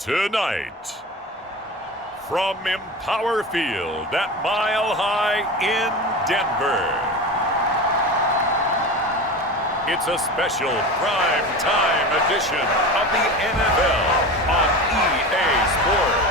Tonight, from Empower Field at Mile High in Denver, it's a special prime time edition of the NFL on EA Sports.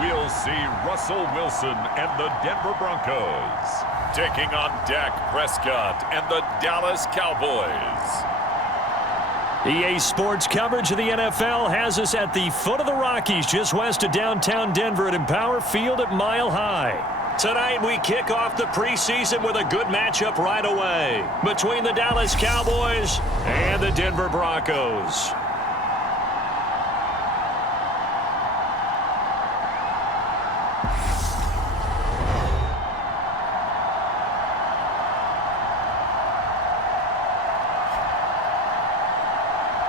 We'll see Russell Wilson and the Denver Broncos taking on Dak Prescott and the Dallas Cowboys. EA Sports coverage of the NFL has us at the foot of the Rockies, just west of downtown Denver at Empower Field at Mile High. Tonight we kick off the preseason with a good matchup right away between the Dallas Cowboys and the Denver Broncos.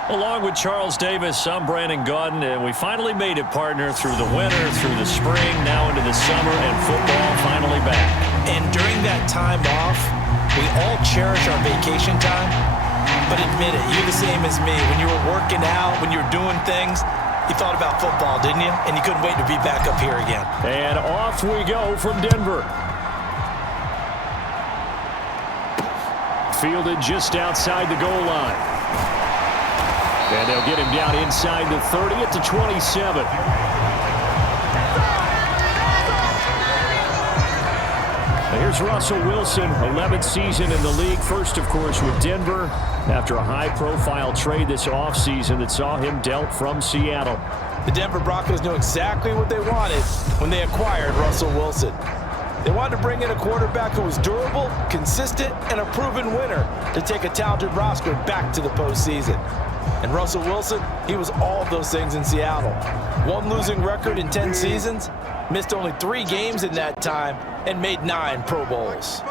Along with Charles Davis, I'm Brandon Gaudin, and we finally made it, partner, through the winter, through the spring, now into the summer, and football finally back. And during that time off, we all cherish our vacation time. But admit it, you're the same as me. When you were working out, when you were doing things, you thought about football, didn't you? And you couldn't wait to be back up here again. And off we go from Denver. Fielded just outside the goal line. And they'll get him down inside the 30 at the 27. Now here's Russell Wilson, 11th season in the league. First, of course, with Denver after a high-profile trade this offseason that saw him dealt from Seattle. The Denver Broncos knew exactly what they wanted when they acquired Russell Wilson. They wanted to bring in a quarterback who was durable, consistent, and a proven winner to take a talented roster back to the postseason. And Russell Wilson, he was all of those things in Seattle. One losing record in 10 seasons, missed only 3 games in that time, and made 9 Pro Bowls.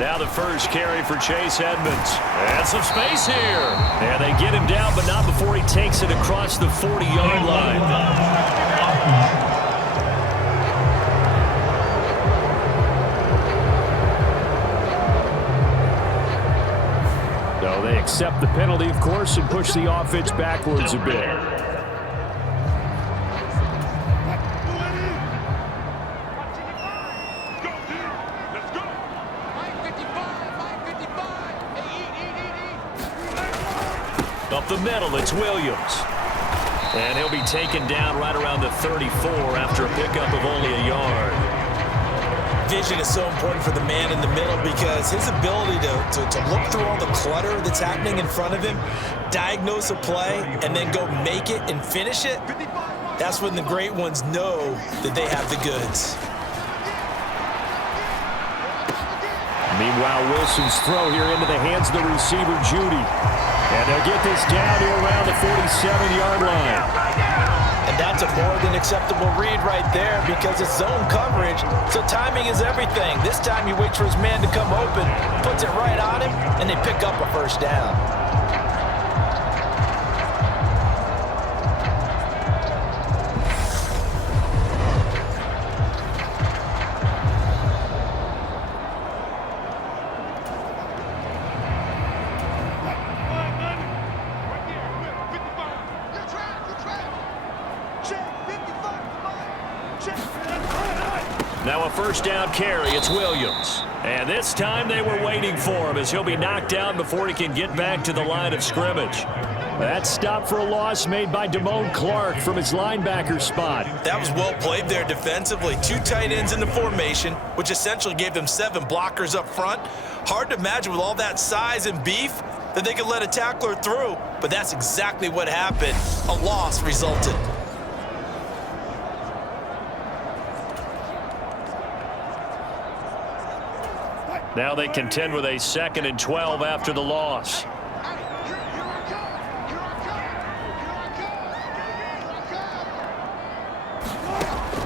Now the first carry for Chase Edmonds. And some space here. And they get him down, but not before he takes it across the 40-yard line. They accept the penalty, of course, and push the offense backwards a bit. Up the middle, it's Williams. And he'll be taken down right around the 34 after a pickup of only a yard. Vision is so important for the man in the middle because his ability to look through all the clutter that's happening in front of him, diagnose a play, and then go make it and finish it, that's when the great ones know that they have the goods. Meanwhile, Wilson's throw here into the hands of the receiver, Judy. And they'll get this down here around the 47-yard line. And that's a more than acceptable read right there because it's zone coverage, so timing is everything. This time he waits for his man to come open, puts it right on him, and they pick up a first down. Now a first down carry, it's Williams. And this time they were waiting for him as he'll be knocked down before he can get back to the line of scrimmage. That stop for a loss made by Damone Clark from his linebacker spot. That was well played there defensively. 2 tight ends in the formation, which essentially gave them 7 blockers up front. Hard to imagine with all that size and beef that they could let a tackler through, but that's exactly what happened. A loss resulted. Now they contend with a 2nd and 12 after the loss.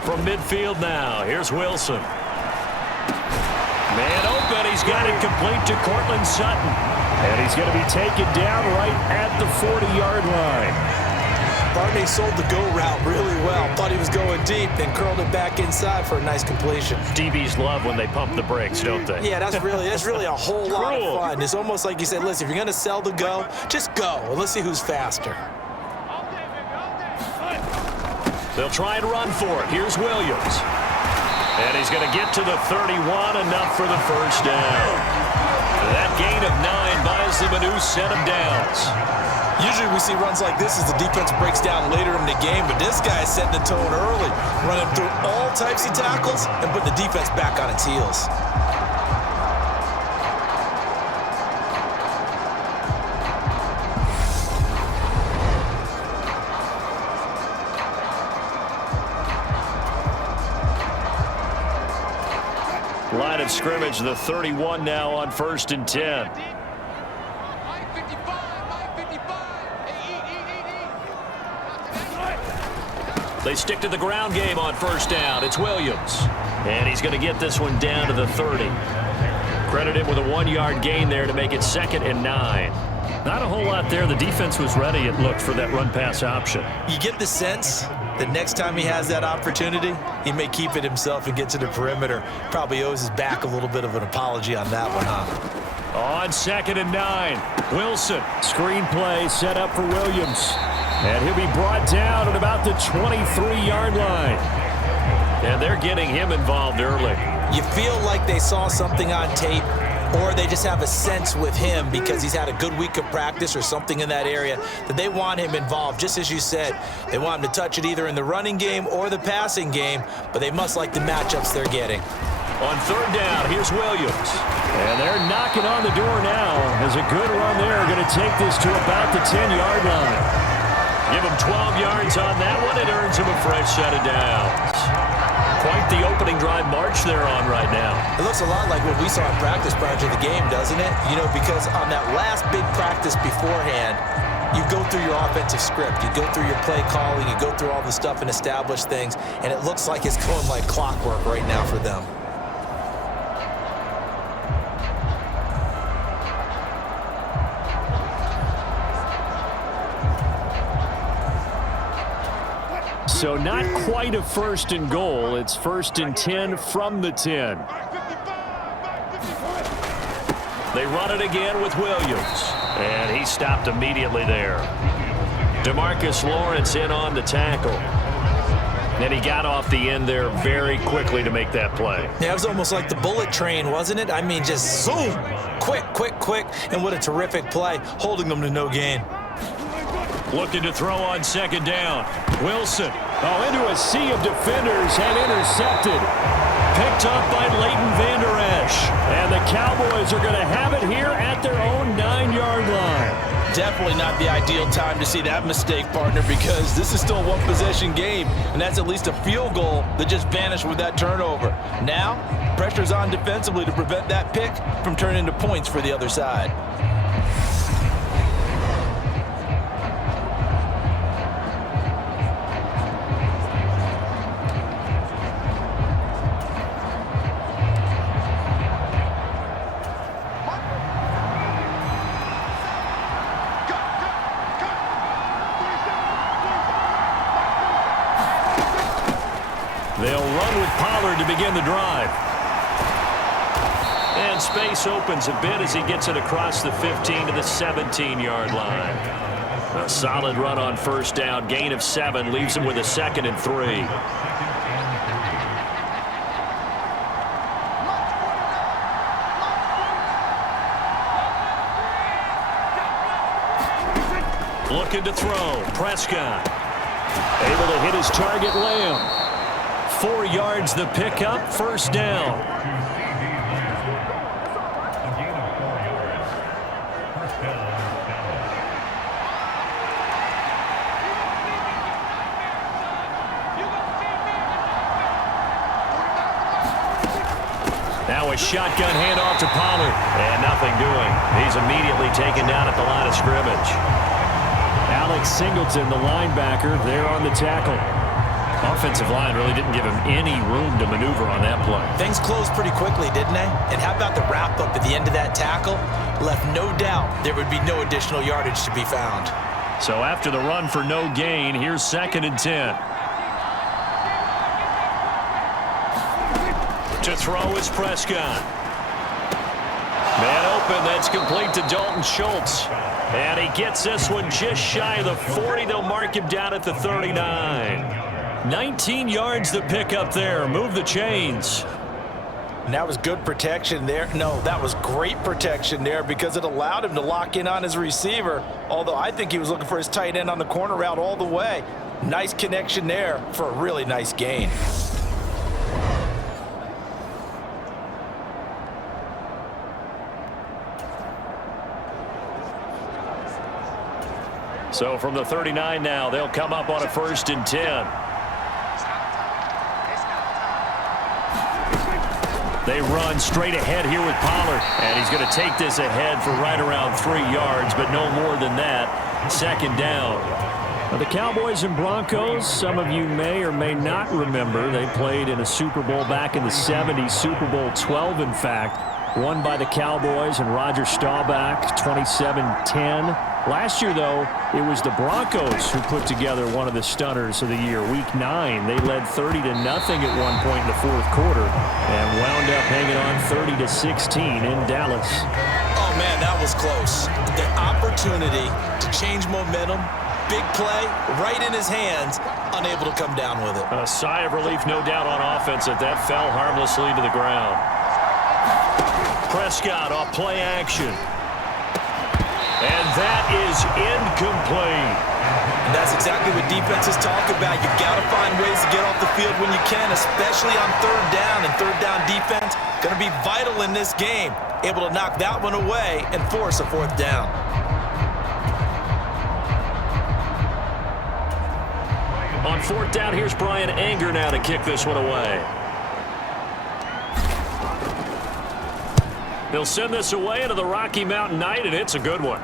From midfield now, here's Wilson. Man open, he's got it complete to Cortland Sutton. And he's going to be taken down right at the 40-yard line. Barney sold the go route really well. Thought he was going deep, then curled it back inside for a nice completion. DBs love when they pump the brakes, don't they? Yeah, that's really a whole lot of fun. It's almost like you said, listen, if you're going to sell the go, just go. And let's see who's faster. They'll try and run for it. Here's Williams. And he's going to get to the 31, enough for the first down. That gain of 9 buys them a new set of downs. Usually we see runs like this as the defense breaks down later in the game, but this guy is setting the tone early, running through all types of tackles and putting the defense back on its heels. Line of scrimmage, the 31 now on 1st and 10. They stick to the ground game on 1st down. It's Williams. And he's going to get this one down to the 30. Credit him with a 1-yard gain there to make it 2nd and 9. Not a whole lot there. The defense was ready, it looked, for that run-pass option. You get the sense that next time he has that opportunity, he may keep it himself and get to the perimeter. Probably owes his back a little bit of an apology on that one, huh? On 2nd and 9, Wilson. Screen play set up for Williams. And he'll be brought down at about the 23-yard line. And they're getting him involved early. You feel like they saw something on tape, or they just have a sense with him because he's had a good week of practice or something in that area that they want him involved. Just as you said, they want him to touch it either in the running game or the passing game, but they must like the matchups they're getting. On 3rd down, here's Williams. And they're knocking on the door now. As a good run there, going to take this to about the 10-yard line. Give him 12 yards on that one. It earns him a fresh set of downs. Quite the opening drive march they're on right now. It looks a lot like what we saw in practice prior to the game, doesn't it? You know, because on that last big practice beforehand, you go through your offensive script. You go through your play calling. You go through all the stuff and establish things. And it looks like it's going like clockwork right now for them. So not quite a 1st and goal. It's 1st and 10 from the 10. They run it again with Williams. And he stopped immediately there. DeMarcus Lawrence in on the tackle. And he got off the end there very quickly to make that play. Yeah, it was almost like the bullet train, wasn't it? I mean, just zoom. Quick, quick, quick. And what a terrific play, holding them to no gain. Looking to throw on 2nd down. Wilson. Oh, into a sea of defenders and intercepted. Picked up by Leighton Vander Esch. And the Cowboys are going to have it here at their own 9-yard line. Definitely not the ideal time to see that mistake, partner, because this is still a one-possession game, and that's at least a field goal that just vanished with that turnover. Now, pressure's on defensively to prevent that pick from turning into points for the other side. They'll run with Pollard to begin the drive. And space opens a bit as he gets it across the 15 to the 17-yard line. A solid run on 1st down. Gain of 7 leaves him with a 2nd and 3. Looking to throw. Prescott. Able to hit his target, Lamb. 4 yards the pickup, 1st down. Now a shotgun handoff to Pollard. And nothing doing. He's immediately taken down at the line of scrimmage. Alex Singleton, the linebacker, there on the tackle. Offensive line really didn't give him any room to maneuver on that play. Things closed pretty quickly, didn't they? And how about the wrap-up at the end of that tackle? Left no doubt there would be no additional yardage to be found. So after the run for no gain, here's 2nd and 10. To throw is Prescott. Man open, that's complete to Dalton Schultz. And he gets this one just shy of the 40. They'll mark him down at the 39. 19 yards to pick up there. Move the chains. And that was good protection there. No, that was great protection there because it allowed him to lock in on his receiver. Although I think he was looking for his tight end on the corner route all the way. Nice connection there for a really nice gain. So from the 39 now, they'll come up on a 1st and 10. They run straight ahead here with Pollard. And he's going to take this ahead for right around 3 yards, but no more than that. 2nd down. Now, the Cowboys and Broncos, some of you may or may not remember, they played in a Super Bowl back in the 70s, Super Bowl 12, in fact. Won by the Cowboys and Roger Staubach, 27-10. Last year, though, it was the Broncos who put together one of the stunners of the year. Week 9, they led 30-0 at one point in the 4th quarter and wound up hanging on 30-16 in Dallas. Oh, man, that was close. The opportunity to change momentum, big play, right in his hands, unable to come down with it. A sigh of relief, no doubt, on offense that fell harmlessly to the ground. Prescott off play action. And that is incomplete. And that's exactly what defenses talk about. You've got to find ways to get off the field when you can, especially on 3rd down. And 3rd down defense going to be vital in this game. Able to knock that one away and force a 4th down. On 4th down, here's Brian Anger now to kick this one away. They'll send this away into the Rocky Mountain Night, and it's a good one.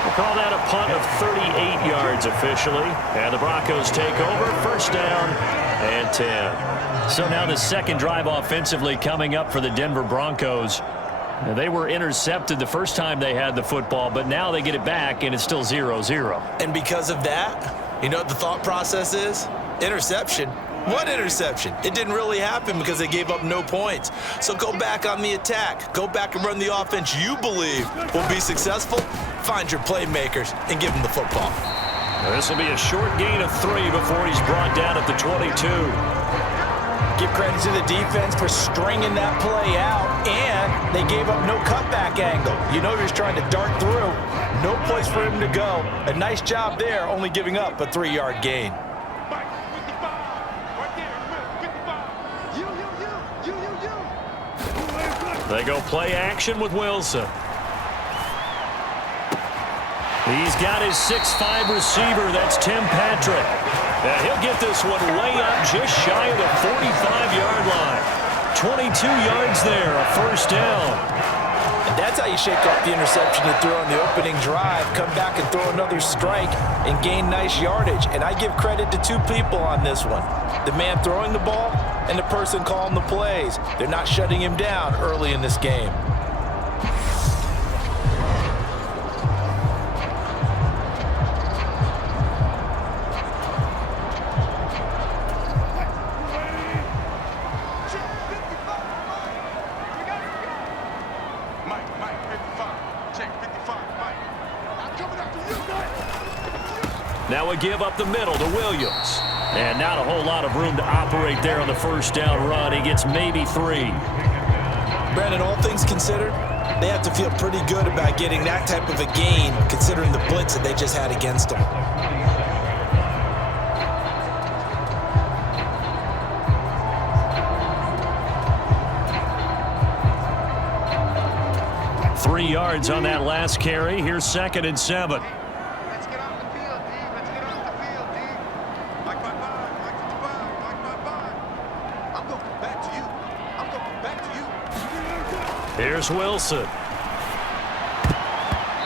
We'll call that a punt of 38 yards officially. And the Broncos take over. 1st down and 10. So now the 2nd drive offensively coming up for the Denver Broncos. Now, they were intercepted the first time they had the football, but now they get it back, and it's still 0-0. And because of that, you know what the thought process is? Interception. What interception? It didn't really happen because they gave up no points. So go back on the attack. Go back and run the offense you believe will be successful. Find your playmakers and give them the football. This will be a short gain of 3 before he's brought down at the 22. Give credit to the defense for stringing that play out, and they gave up no cutback angle. You know he's trying to dart through. No place for him to go. A nice job there, only giving up a 3-yard gain. They go play action with Wilson. He's got his 6'5" receiver. That's Tim Patrick. And he'll get this one way up just shy of the 45-yard line. 22 yards there, a 1st down. And that's how you shake off the interception you threw on the opening drive. Come back and throw another strike and gain nice yardage. And I give credit to 2 people on this one. The man throwing the ball and the person calling the plays. They're not shutting him down early in this game. Now we give up the middle to Williams. And not a whole lot of room to operate there on the 1st down run. He gets maybe 3. Brandon, all things considered, they have to feel pretty good about getting that type of a gain, considering the blitz that they just had against them. Three yards on that last carry. Here's 2nd and 7. Let's get off the field, D. Let's get off the field, D. Like my vibe, like my vibe, like my vibe. I'm going to come back to you. I'm going to come back to you. Here's Wilson.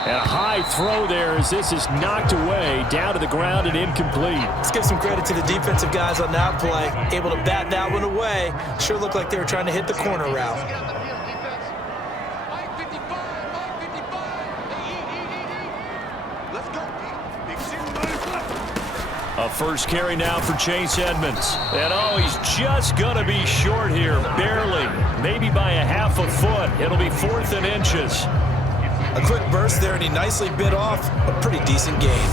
And a high throw there as this is knocked away, down to the ground and incomplete. Let's give some credit to the defensive guys on that play. Able to bat that one away. Sure looked like they were trying to hit the corner route. Let's go, A first carry now for Chase Edmonds. And oh, he's just going to be short here, barely. Maybe by a half a foot. It'll be 4th and inches. A quick burst there, and he nicely bit off a pretty decent gain.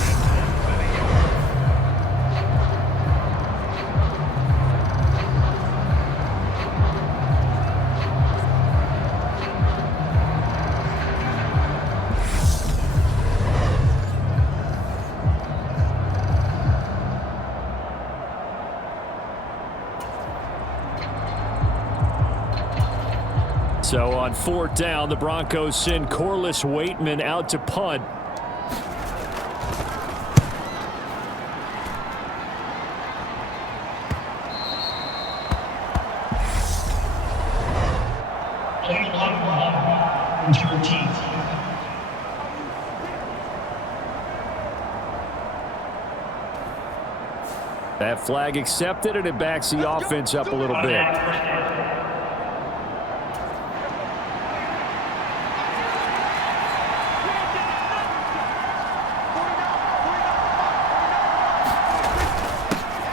So on 4th down, the Broncos send Corliss Waitman out to punt. That flag accepted, and it backs the offense up a little bit.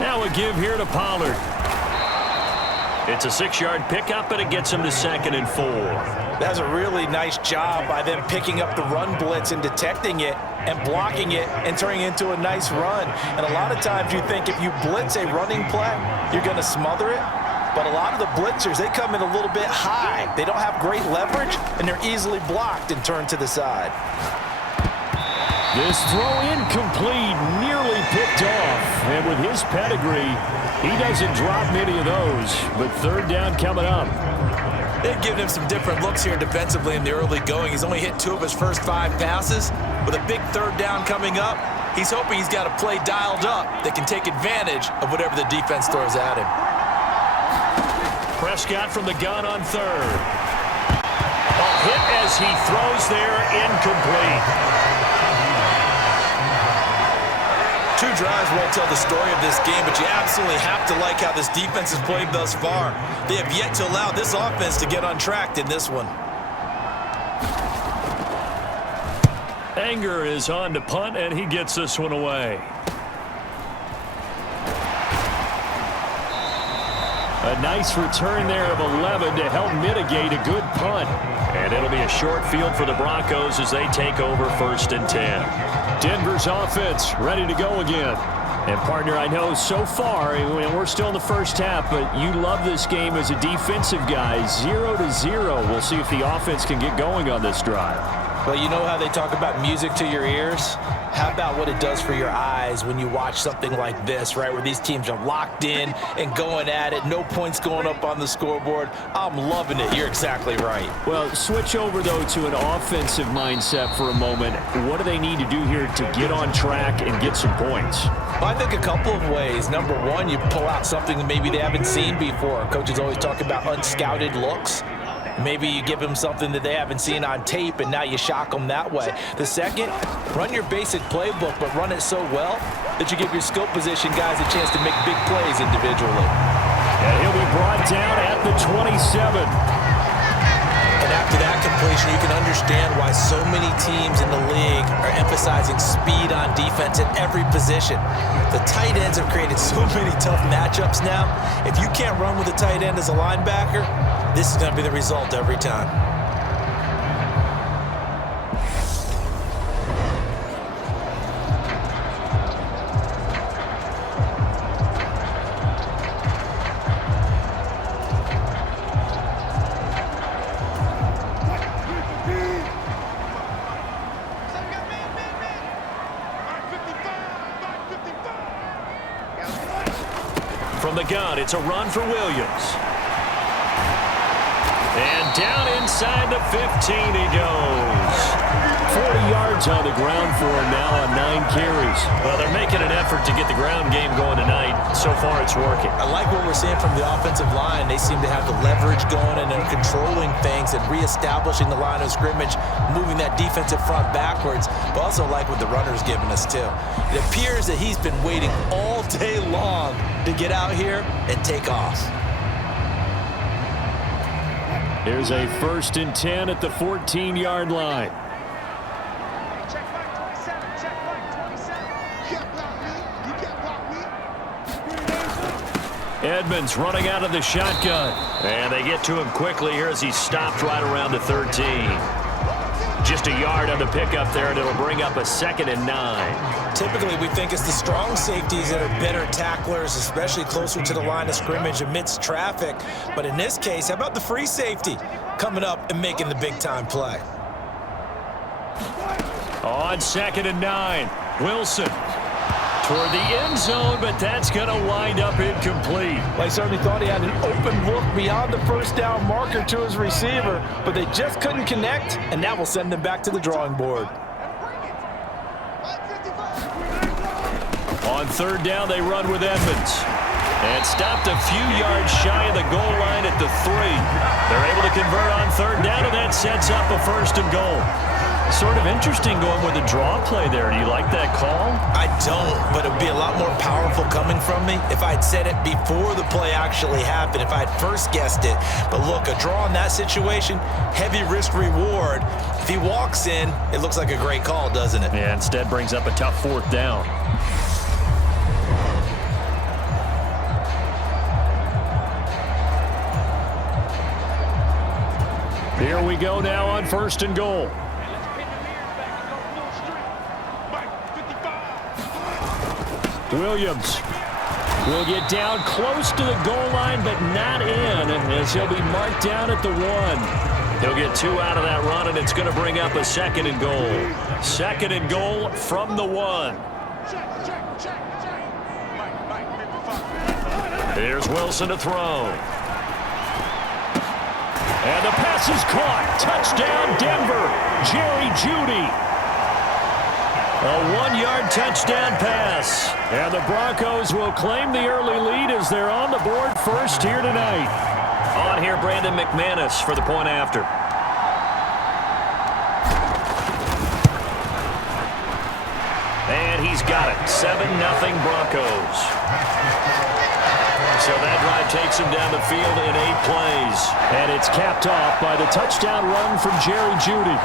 Now a give here to Pollard. It's a 6-yard pickup, and it gets him to 2nd and 4. That's a really nice job by them picking up the run blitz and detecting it and blocking it and turning it into a nice run. And a lot of times you think if you blitz a running play, you're going to smother it. But a lot of the blitzers, they come in a little bit high. They don't have great leverage, and they're easily blocked and turned to the side. This throw incomplete, nearly picked off. And with his pedigree, he doesn't drop many of those. But 3rd down coming up. They've given him some different looks here defensively in the early going. He's only hit 2 of his first 5 passes. With a big 3rd down coming up, he's hoping he's got a play dialed up that can take advantage of whatever the defense throws at him. Prescott from the gun on 3rd. A hit as he throws there, incomplete. 2 drives won't tell the story of this game, but you absolutely have to like how this defense has played thus far. They have yet to allow this offense to get untracked in this one. Anger is on to punt, and he gets this one away. A nice return there of 11 to help mitigate a good punt. And it'll be a short field for the Broncos as they take over 1st and 10. Denver's offense ready to go again. And, partner, I know so far, we're still in the first half, but you love this game as a defensive guy. 0-0. We'll see if the offense can get going on this drive. Well, you know how they talk about music to your ears? How about what it does for your eyes when you watch something like this, right, where these teams are locked in and going at it, no points going up on the scoreboard? I'm loving it. You're exactly right. Well, switch over, though, to an offensive mindset for a moment. What do they need to do here to get on track and get some points? Well, I think a couple of ways. Number one, you pull out something that maybe they haven't seen before. Coaches always talk about unscouted looks. Maybe you give them something that they haven't seen on tape, and now you shock them that way. The second, run your basic playbook, but run it so well that you give your skill position guys a chance to make big plays individually. And he'll be brought down at the 27. And after that completion, you can understand why so many teams in the league are emphasizing speed on defense at every position. The tight ends have created so many tough matchups now. If you can't run with a tight end as a linebacker, this is going to be the result every time. From the gun, it's a run for Williams. And down inside the 15 he goes. 40 yards on the ground for him now on 9 carries. Well, they're making an effort to get the ground game going tonight. So far, it's working. I like what we're seeing from the offensive line. They seem to have the leverage going, and they're controlling things and reestablishing the line of scrimmage, moving that defensive front backwards. But also like what the runner's giving us, too. It appears that he's been waiting all day long to get out here and take off. Here's a 1st and 10 at the 14-yard line. Edmonds running out of the shotgun. And they get to him quickly here as he's stopped right around the 13. Just a yard on the pickup there, and it'll bring up a 2nd and 9. Typically, we think it's the strong safeties that are better tacklers, especially closer to the line of scrimmage amidst traffic. But in this case, how about the free safety coming up and making the big-time play? On 2nd and 9, Wilson toward the end zone, but that's going to wind up incomplete. Well, he certainly thought he had an open look beyond the first down marker to his receiver, but they just couldn't connect, and that will send them back to the drawing board. On 3rd down, they run with Edmonds. And stopped a few yards shy of the goal line at the 3. They're able to convert on 3rd down, and that sets up a 1st and goal. Sort of interesting going with a draw play there. Do you like that call? I don't, but it would be a lot more powerful coming from me if I'd said it before the play actually happened, if I'd first guessed it. But look, a draw in that situation, heavy risk reward. If he walks in, it looks like a great call, doesn't it? Yeah, instead brings up a tough 4th down. Here we go now on 1st and goal. Williams will get down close to the goal line, but not in, as he'll be marked down at the 1. He'll get 2 out of that run, and it's going to bring up a 2nd and goal. 2nd and goal from the 1. Here's Wilson to throw. And the pass is caught. Touchdown, Denver. Jerry Jeudy. A 1-yard touchdown pass. And the Broncos will claim the early lead as they're on the board first here tonight. On here, Brandon McManus for the point after. And he's got it. 7-0 Broncos. So that drive takes him down the field in 8 plays. And it's capped off by the touchdown run from Jerry Jeudy.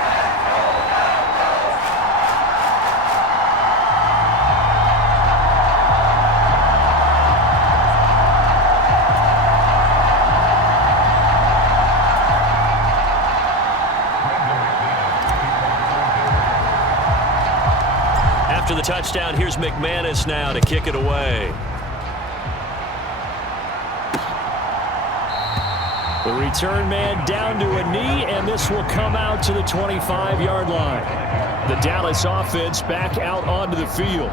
After the touchdown, here's McManus now to kick it away. The return man down to a knee, and this will come out to the 25-yard line. The Dallas offense back out onto the field.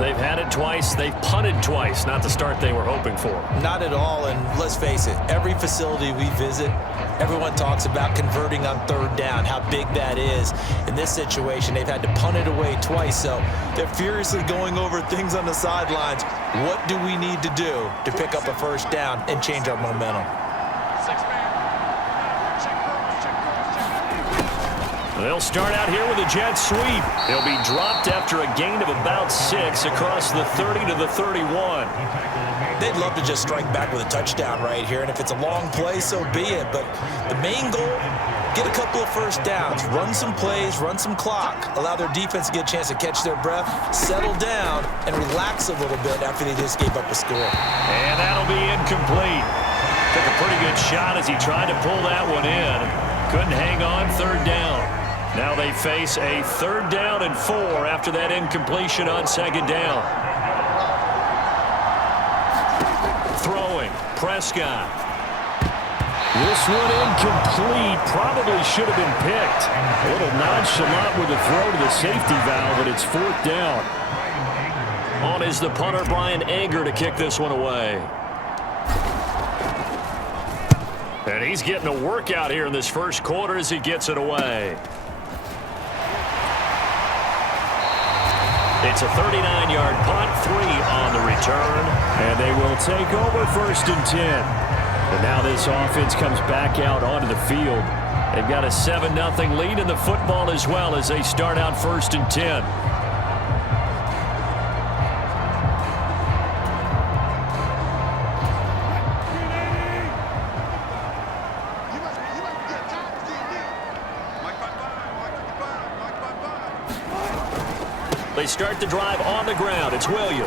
They've had it twice. They've punted twice. Not the start they were hoping for. Not at all, and let's face it, every facility we visit, everyone talks about converting on 3rd down, how big that is. In this situation, they've had to punt it away twice, so they're furiously going over things on the sidelines. What do we need to do to pick up a 1st down and change our momentum? They'll start out here with a jet sweep. He'll be dropped after a gain of about 6 across the 30 to the 31. They'd love to just strike back with a touchdown right here, and if it's a long play, so be it. But the main goal, get a couple of 1st downs, run some plays, run some clock, allow their defense to get a chance to catch their breath, settle down, and relax a little bit after they just gave up a score. And that'll be incomplete. Took a pretty good shot as he tried to pull that one in. Couldn't hang on 3rd down. Now they face a 3rd down and 4 after that incompletion on 2nd down. Throwing, Prescott. This one incomplete. Probably should have been picked. A little nonchalant with the throw to the safety valve, but it's 4th down. On is the punter, Brian Anger, to kick this one away. And he's getting a workout here in this first quarter as he gets it away. It's a 39-yard punt, 3 on the return, and they will take over 1st and 10. And now this offense comes back out onto the field. They've got a 7-0 lead in the football as well as they start out 1st and 10. They start the drive on the ground. It's Williams.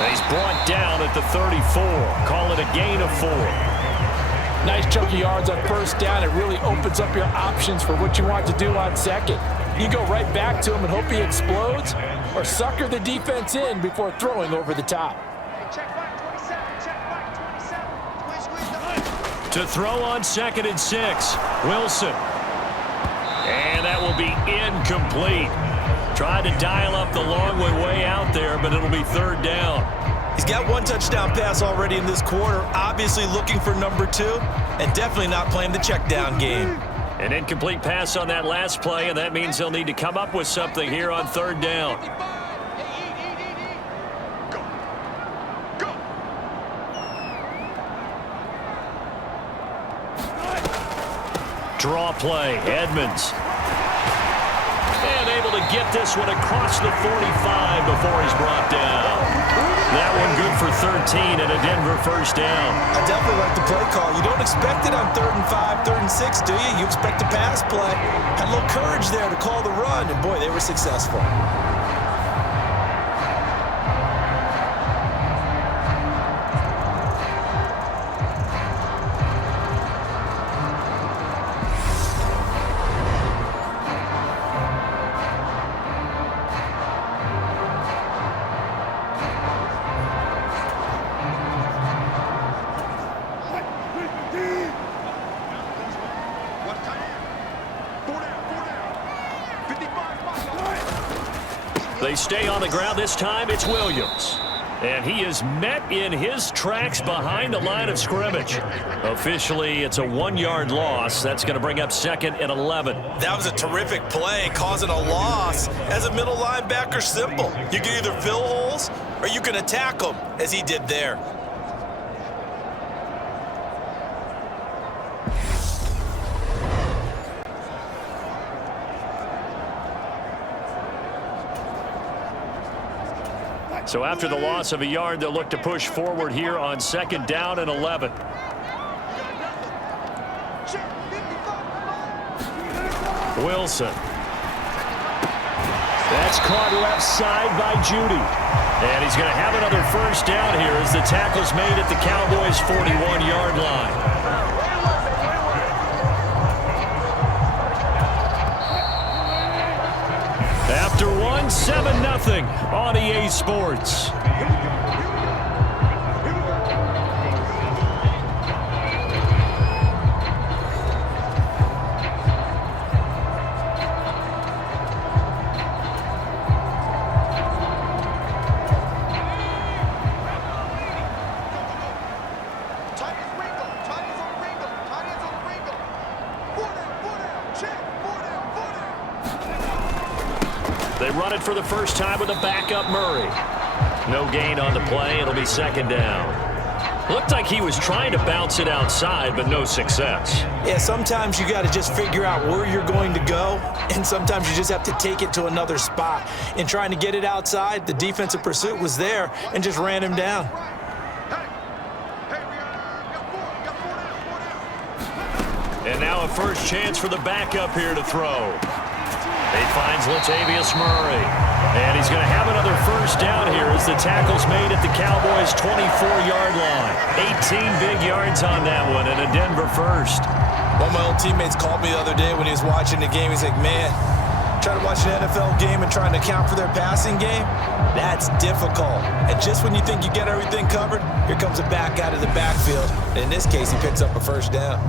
And he's brought down at the 34. Call it a gain of 4. Nice chunk of yards on 1st down. It really opens up your options for what you want to do on 2nd. You go right back to him and hope he explodes, or sucker the defense in before throwing over the top. To throw on 2nd and 6. Wilson. And that will be incomplete. Tried to dial up the long way out there, but it'll be 3rd down. He's got 1 touchdown pass already in this quarter, obviously looking for number 2, and definitely not playing the check down game. An incomplete pass on that last play, and that means they'll need to come up with something here on 3rd down. Draw play, Edmonds. And able to get this one across the 45 before he's brought down. That one good for 13 and a Denver 1st down. I definitely like the play call. You don't expect it on 3rd and 5, 3rd and 6, do you? You expect a pass play. Had a little courage there to call the run, and boy, they were successful. They stay on the ground. This time it's Williams. And he is met in his tracks behind the line of scrimmage. Officially, it's a 1-yard loss. That's going to bring up 2nd and 11. That was a terrific play, causing a loss. As a middle linebacker, simple. You can either fill holes or you can attack them, as he did there. So after the loss of a yard, they'll look to push forward here on 2nd down and 11. Wilson. That's caught left side by Judy. And he's going to have another 1st down here as the tackle's made at the Cowboys' 41-yard line. After 7-0 on EA Sports. They run it for the first time with a backup Murray. No gain on the play. It'll be 2nd down. Looked like he was trying to bounce it outside, but no success. Yeah, sometimes you got to just figure out where you're going to go, and sometimes you just have to take it to another spot. In trying to get it outside, the defensive pursuit was there and just ran him down. And now a first chance for the backup here to throw. He finds Latavius Murray. And he's going to have another 1st down here as the tackle's made at the Cowboys' 24-yard line. 18 big yards on that one and a Denver 1st. One of my old teammates called me the other day when he was watching the game. He's like, man, trying to watch an NFL game and trying to account for their passing game, that's difficult. And just when you think you get everything covered, here comes a back out of the backfield. And in this case, he picks up a 1st down.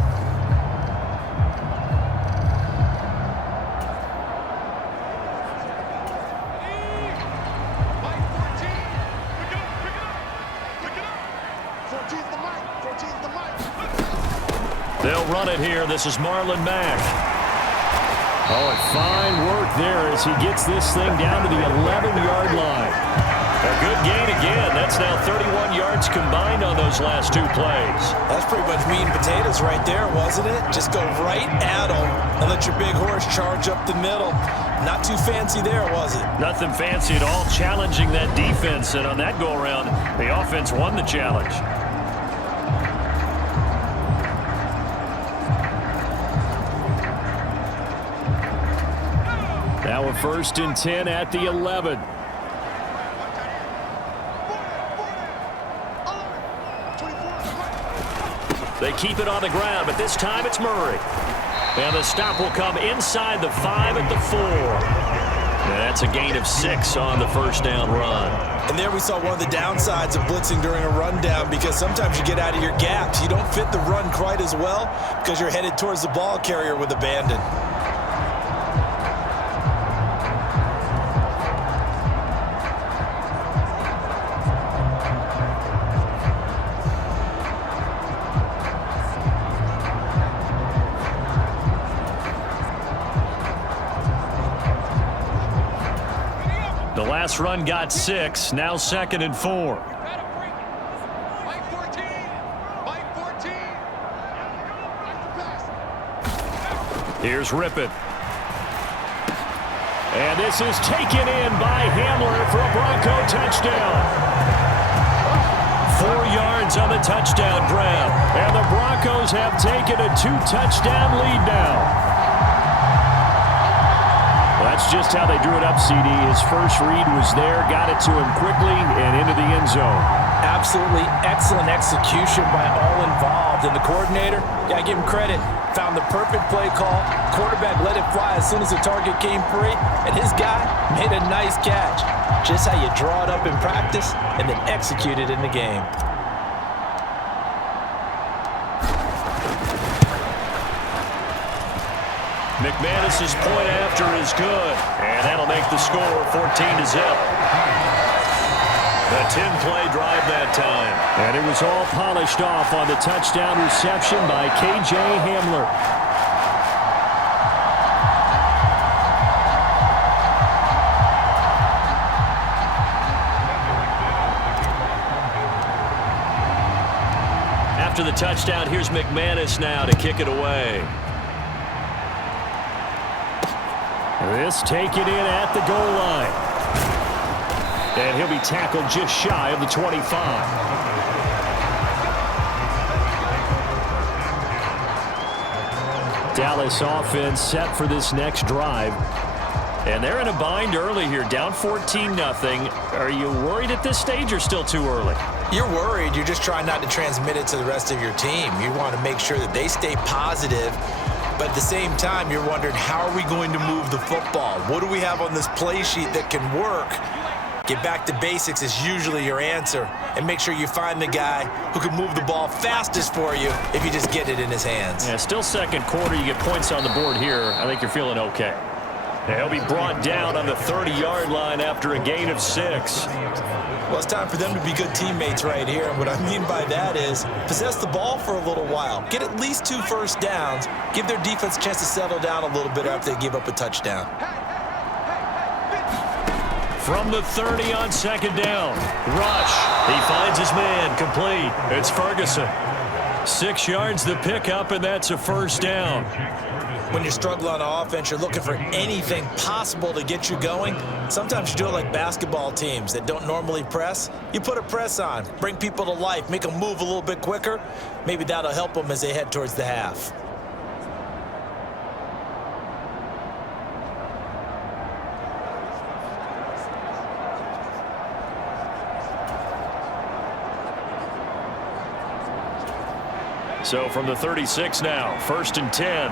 They'll run it here. This is Marlon Mack. Oh, and fine work there as he gets this thing down to the 11-yard line. A good gain again. That's now 31 yards combined on those last two plays. That's pretty much meat and potatoes right there, wasn't it? Just go right at them and let your big horse charge up the middle. Not too fancy there, was it? Nothing fancy at all, challenging that defense. And on that go-around, the offense won the challenge. Now a 1st and 10 at the 11. They keep it on the ground, but this time it's Murray. And the stop will come inside the 5 at the 4. And that's a gain of 6 on the first down run. And there we saw one of the downsides of blitzing during a rundown, because sometimes you get out of your gaps. You don't fit the run quite as well because you're headed towards the ball carrier with abandon. The last run got 6, now 2nd and 4. Here's Rippon. And this is taken in by Hamler for a Bronco touchdown. 4 yards on the touchdown grab. And the Broncos have taken a 2-touchdown lead now. That's just how they drew it up, CD. His first read was there, got it to him quickly, and into the end zone. Absolutely excellent execution by all involved. And the coordinator, got to give him credit, found the perfect play call. Quarterback let it fly as soon as the target came free, and his guy made a nice catch. Just how you draw it up in practice and then execute it in the game. McManus's point after is good, and that'll make the score 14-0. A 10-play drive that time. And it was all polished off on the touchdown reception by K.J. Hamler. After the touchdown, here's McManus now to kick it away. This taken in at the goal line. And he'll be tackled just shy of the 25. Dallas offense set for this next drive. And they're in a bind early here, down 14-0. Are you worried at this stage or still too early? You're worried. You're just trying not to transmit it to the rest of your team. You want to make sure that they stay positive. But at the same time, you're wondering, how are we going to move the football? What do we have on this play sheet that can work? Get back to basics is usually your answer. And make sure you find the guy who can move the ball fastest for you if you just get it in his hands. Yeah, still second quarter. You get points on the board here. I think you're feeling okay. He'll be brought down on the 30-yard line after a gain of 6. Well, it's time for them to be good teammates right here. And what I mean by that is possess the ball for a little while. Get at least 2 first downs. Give their defense a chance to settle down a little bit after they give up a touchdown. From the 30 on 2nd down. Rush. He finds his man. Complete. It's Ferguson. 6 yards the pickup, and that's a first down. When you're struggling on offense, you're looking for anything possible to get you going. Sometimes you do it like basketball teams that don't normally press. You put a press on, bring people to life, make them move a little bit quicker. Maybe that'll help them as they head towards the half. So from the 36 now, 1st and 10.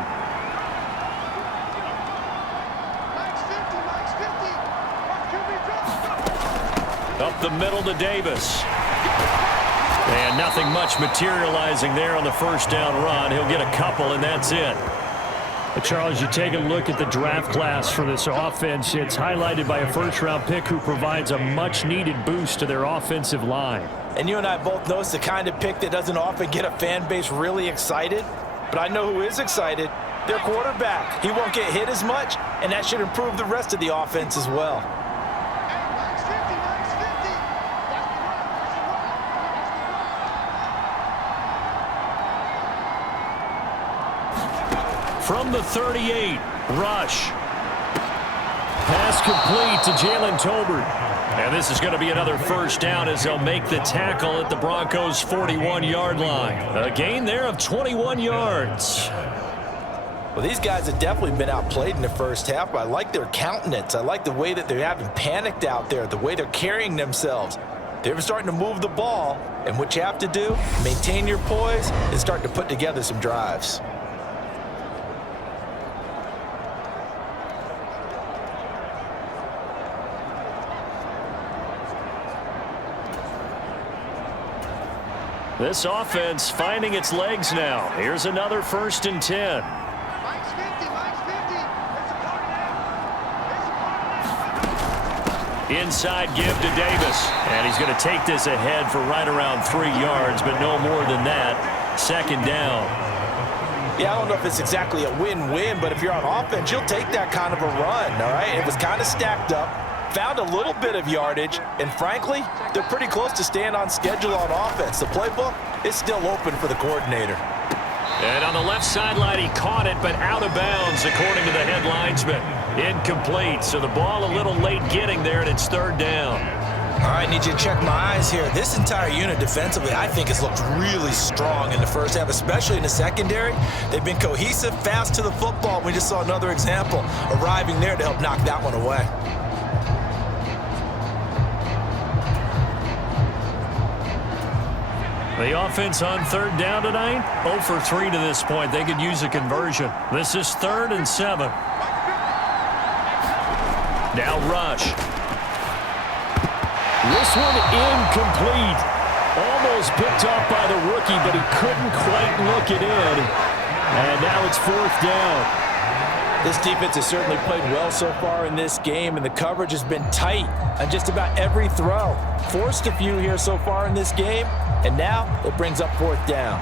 Up the middle to Davis. And nothing much materializing there on the first down run. He'll get a couple, and that's it. Charles, you take a look at the draft class for this offense. It's highlighted by a first-round pick who provides a much-needed boost to their offensive line. And you and I both know it's the kind of pick that doesn't often get a fan base really excited. But I know who is excited. Their quarterback. He won't get hit as much, and that should improve the rest of the offense as well. From the 38, rush. Pass complete to Jalen Tolbert. And this is going to be another first down as they'll make the tackle at the Broncos' 41-yard line. A gain there of 21 yards. Well, these guys have definitely been outplayed in the first half, but I like their countenance. I like the way that they're having panicked out there, the way they're carrying themselves. They're starting to move the ball, and what you have to do, maintain your poise and start to put together some drives. This offense finding its legs now. Here's another 1st and 10. Inside give to Davis. And he's going to take this ahead for right around 3 yards, but no more than that. 2nd down. Yeah, I don't know if it's exactly a win-win, but if you're on offense, you'll take that kind of a run, all right? It was kind of stacked up. Found a little bit of yardage, and frankly, they're pretty close to staying on schedule on offense. The playbook is still open for the coordinator. And on the left sideline, he caught it, but out of bounds, according to the head linesman. Incomplete, so the ball a little late getting there, and it's 3rd down. All right, need you to check my eyes here. This entire unit defensively, I think, has looked really strong in the first half, especially in the secondary. They've been cohesive, fast to the football. We just saw another example arriving there to help knock that one away. The offense on 3rd down tonight, 0 for 3 to this point. They could use a conversion. This is 3rd and 7. Now rush. This one incomplete. Almost picked off by the rookie, but he couldn't quite look it in. And now it's 4th down. This defense has certainly played well so far in this game, and the coverage has been tight on just about every throw. Forced a few here so far in this game, and now it brings up 4th down.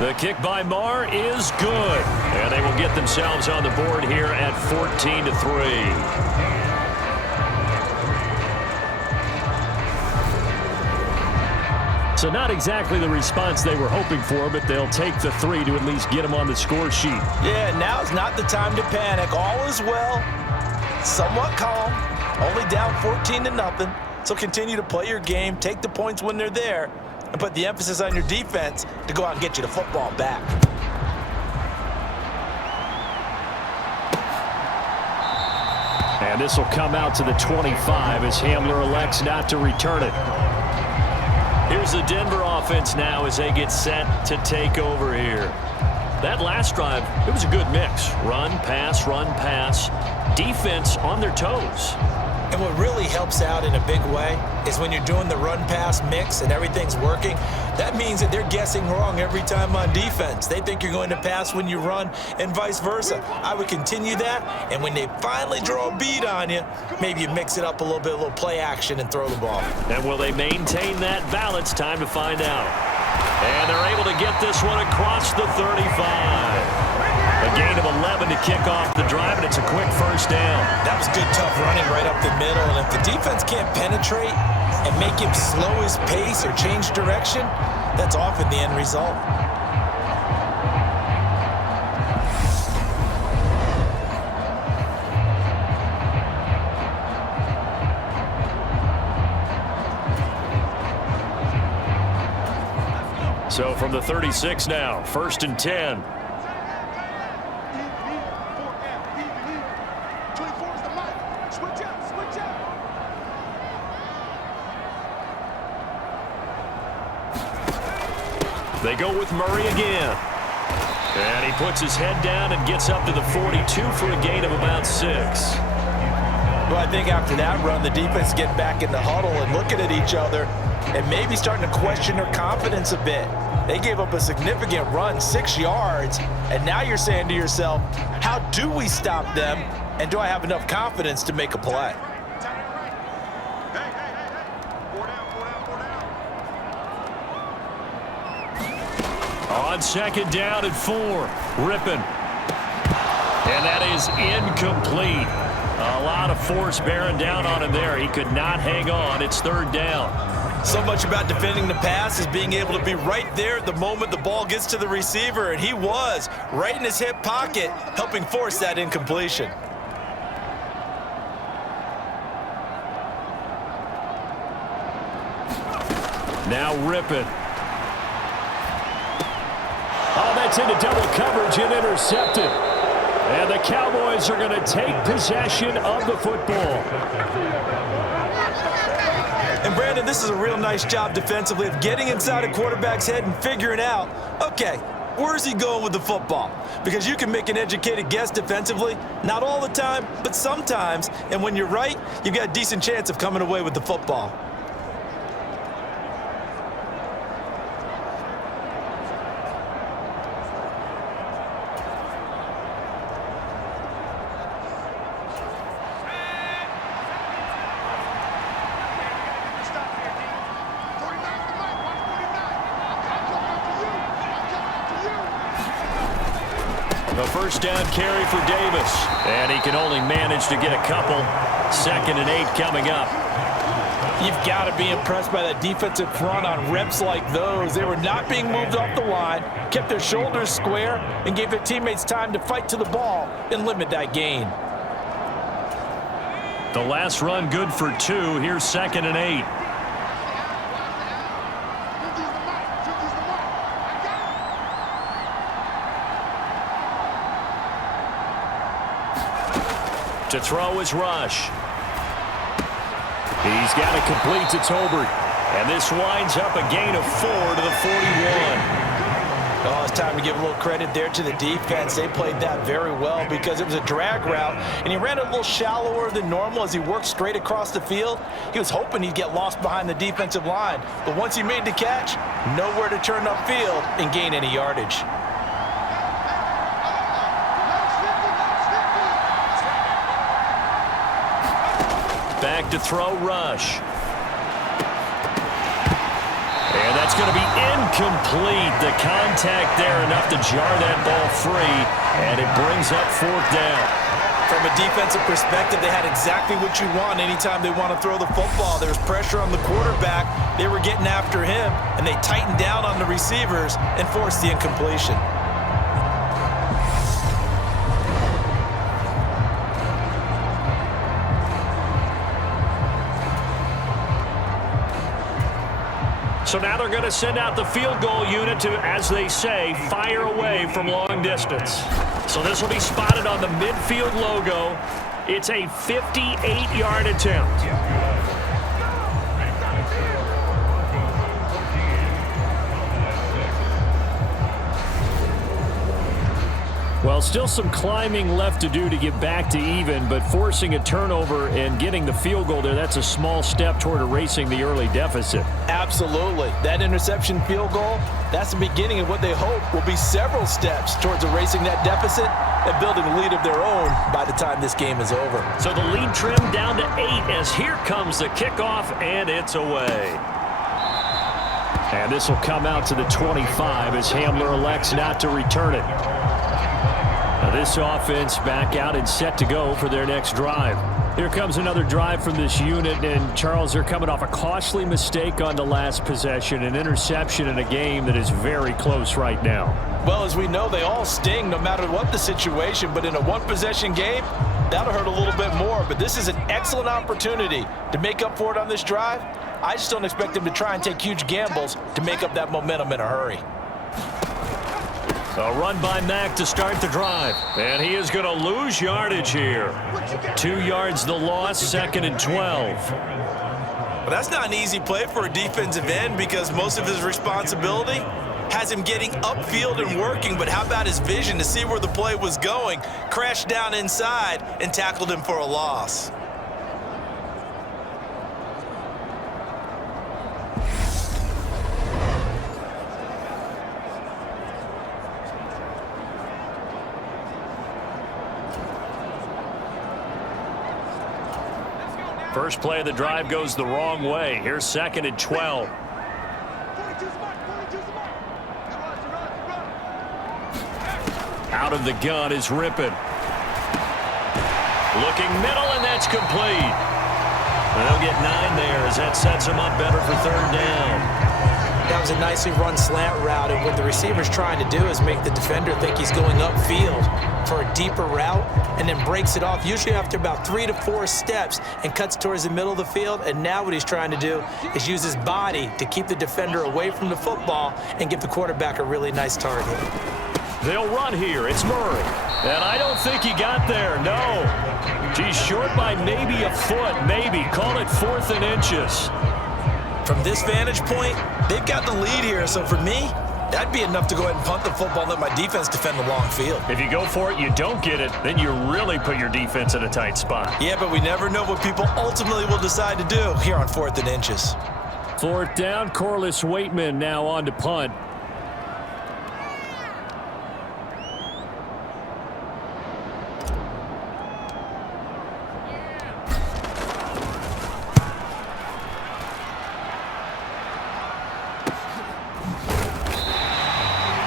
The kick by Marr is good. And they will get themselves on the board here at 14-3. So not exactly the response they were hoping for, but they'll take the 3 to at least get them on the score sheet. Yeah, now's not the time to panic. All is well. Somewhat calm. Only down 14-0. So continue to play your game, take the points when they're there, and put the emphasis on your defense to go out and get you the football back. And this will come out to the 25 as Hamler elects not to return it. Here's the Denver offense now as they get set to take over here. That last drive, it was a good mix. Run, pass, defense on their toes. And what really helps out in a big way is when you're doing the run-pass mix and everything's working, that means that they're guessing wrong every time on defense. They think you're going to pass when you run and vice versa. I would continue that, and when they finally draw a beat on you, maybe you mix it up a little bit, a little play action and throw the ball. And will they maintain that balance? Time to find out. And they're able to get this one across the 35. A gain of 11 to kick off the drive, and it's a quick first down. That was good, tough running right up the middle. And if the defense can't penetrate and make him slow his pace or change direction, that's often the end result. So from the 36 now, 1st and 10. They go with Murray again. And he puts his head down and gets up to the 42 for a gain of about 6. Well, I think after that run, the defense get back in the huddle and looking at each other and maybe starting to question their confidence a bit. They gave up a significant run, 6 yards, and now you're saying to yourself, how do we stop them, and do I have enough confidence to make a play? on 2nd down and 4. Rippon. And that is incomplete. A lot of force bearing down on him there. He could not hang on. It's 3rd down. So much about defending the pass is being able to be right there at the moment the ball gets to the receiver, and he was right in his hip pocket, helping force that incompletion. Now Rippon. Oh, that's into double coverage and intercepted. And the Cowboys are going to take possession of the football. And Brandon, this is a real nice job defensively of getting inside a quarterback's head and figuring out, okay, where's he going with the football? Because you can make an educated guess defensively, not all the time, but sometimes. And when you're right, you've got a decent chance of coming away with the football. The first down carry for Davis. And he can only manage to get a couple. 2nd and 8 coming up. You've got to be impressed by that defensive front on reps like those. They were not being moved off the line, kept their shoulders square, and gave their teammates time to fight to the ball and limit that gain. The last run good for 2. Here's 2nd and 8. To throw is Rush. He's got it complete to Tolbert. And this winds up a gain of 4 to the 41. Oh, it's time to give a little credit there to the defense. They played that very well because it was a drag route, and he ran it a little shallower than normal as he worked straight across the field. He was hoping he'd get lost behind the defensive line, but once he made the catch, nowhere to turn upfield and gain any yardage. Back to throw, Rush. And that's going to be incomplete. The contact there enough to jar that ball free, and it brings up 4th down. From a defensive perspective, they had exactly what you want anytime they want to throw the football. There's pressure on the quarterback. They were getting after him, and they tightened down on the receivers and forced the incompletion. So now they're going to send out the field goal unit to, as they say, fire away from long distance. So this will be spotted on the midfield logo. It's a 58-yard attempt. Well, still some climbing left to do to get back to even, but forcing a turnover and getting the field goal there, that's a small step toward erasing the early deficit. Absolutely. That interception field goal, that's the beginning of what they hope will be several steps towards erasing that deficit and building a lead of their own by the time this game is over. So the lead trimmed down to 8 as here comes the kickoff, and it's away. And this will come out to the 25 as Hamler elects not to return it. Now this offense back out and set to go for their next drive. Here comes another drive from this unit, and Charles, they're coming off a costly mistake on the last possession, an interception in a game that is very close right now. Well, as we know, they all sting no matter what the situation, but in a one-possession game, that'll hurt a little bit more. But this is an excellent opportunity to make up for it on this drive. I just don't expect them to try and take huge gambles to make up that momentum in a hurry. A run by Mack to start the drive. And he is going to lose yardage here. 2 yards the loss, 2nd and 12. Well, that's not an easy play for a defensive end because most of his responsibility has him getting upfield and working, but how about his vision to see where the play was going, crashed down inside, and tackled him for a loss. First play of the drive goes the wrong way. Here's 2nd and 12. Out of the gun is Rippon. Looking middle, and that's complete. They'll get 9 there as that sets them up better for third down. That was a nicely run slant route, and what the receiver's trying to do is make the defender think he's going upfield for a deeper route and then breaks it off, usually after about 3 to 4 steps, and cuts towards the middle of the field. And now what he's trying to do is use his body to keep the defender away from the football and give the quarterback a really nice target. They'll run here. It's Murray. And I don't think he got there, no. He's short by maybe a foot, maybe. Call it 4th and inches. From this vantage point, they've got the lead here, so for me, that'd be enough to go ahead and punt the football and let my defense defend the long field. If you go for it, you don't get it, then you really put your defense in a tight spot. Yeah, but we never know what people ultimately will decide to do here on 4th and inches. 4th down, Corliss Waitman now on to punt.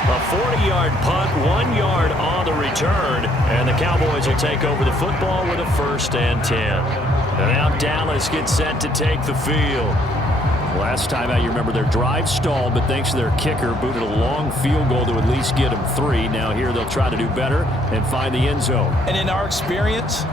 A 40-yard punt, 1 yard on the return, and the Cowboys will take over the football with a 1st and 10. And now Dallas gets set to take the field. Last time out, you remember their drive stalled, but thanks to their kicker, booted a long field goal to at least get them 3. Now here they'll try to do better and find the end zone. And in our experience,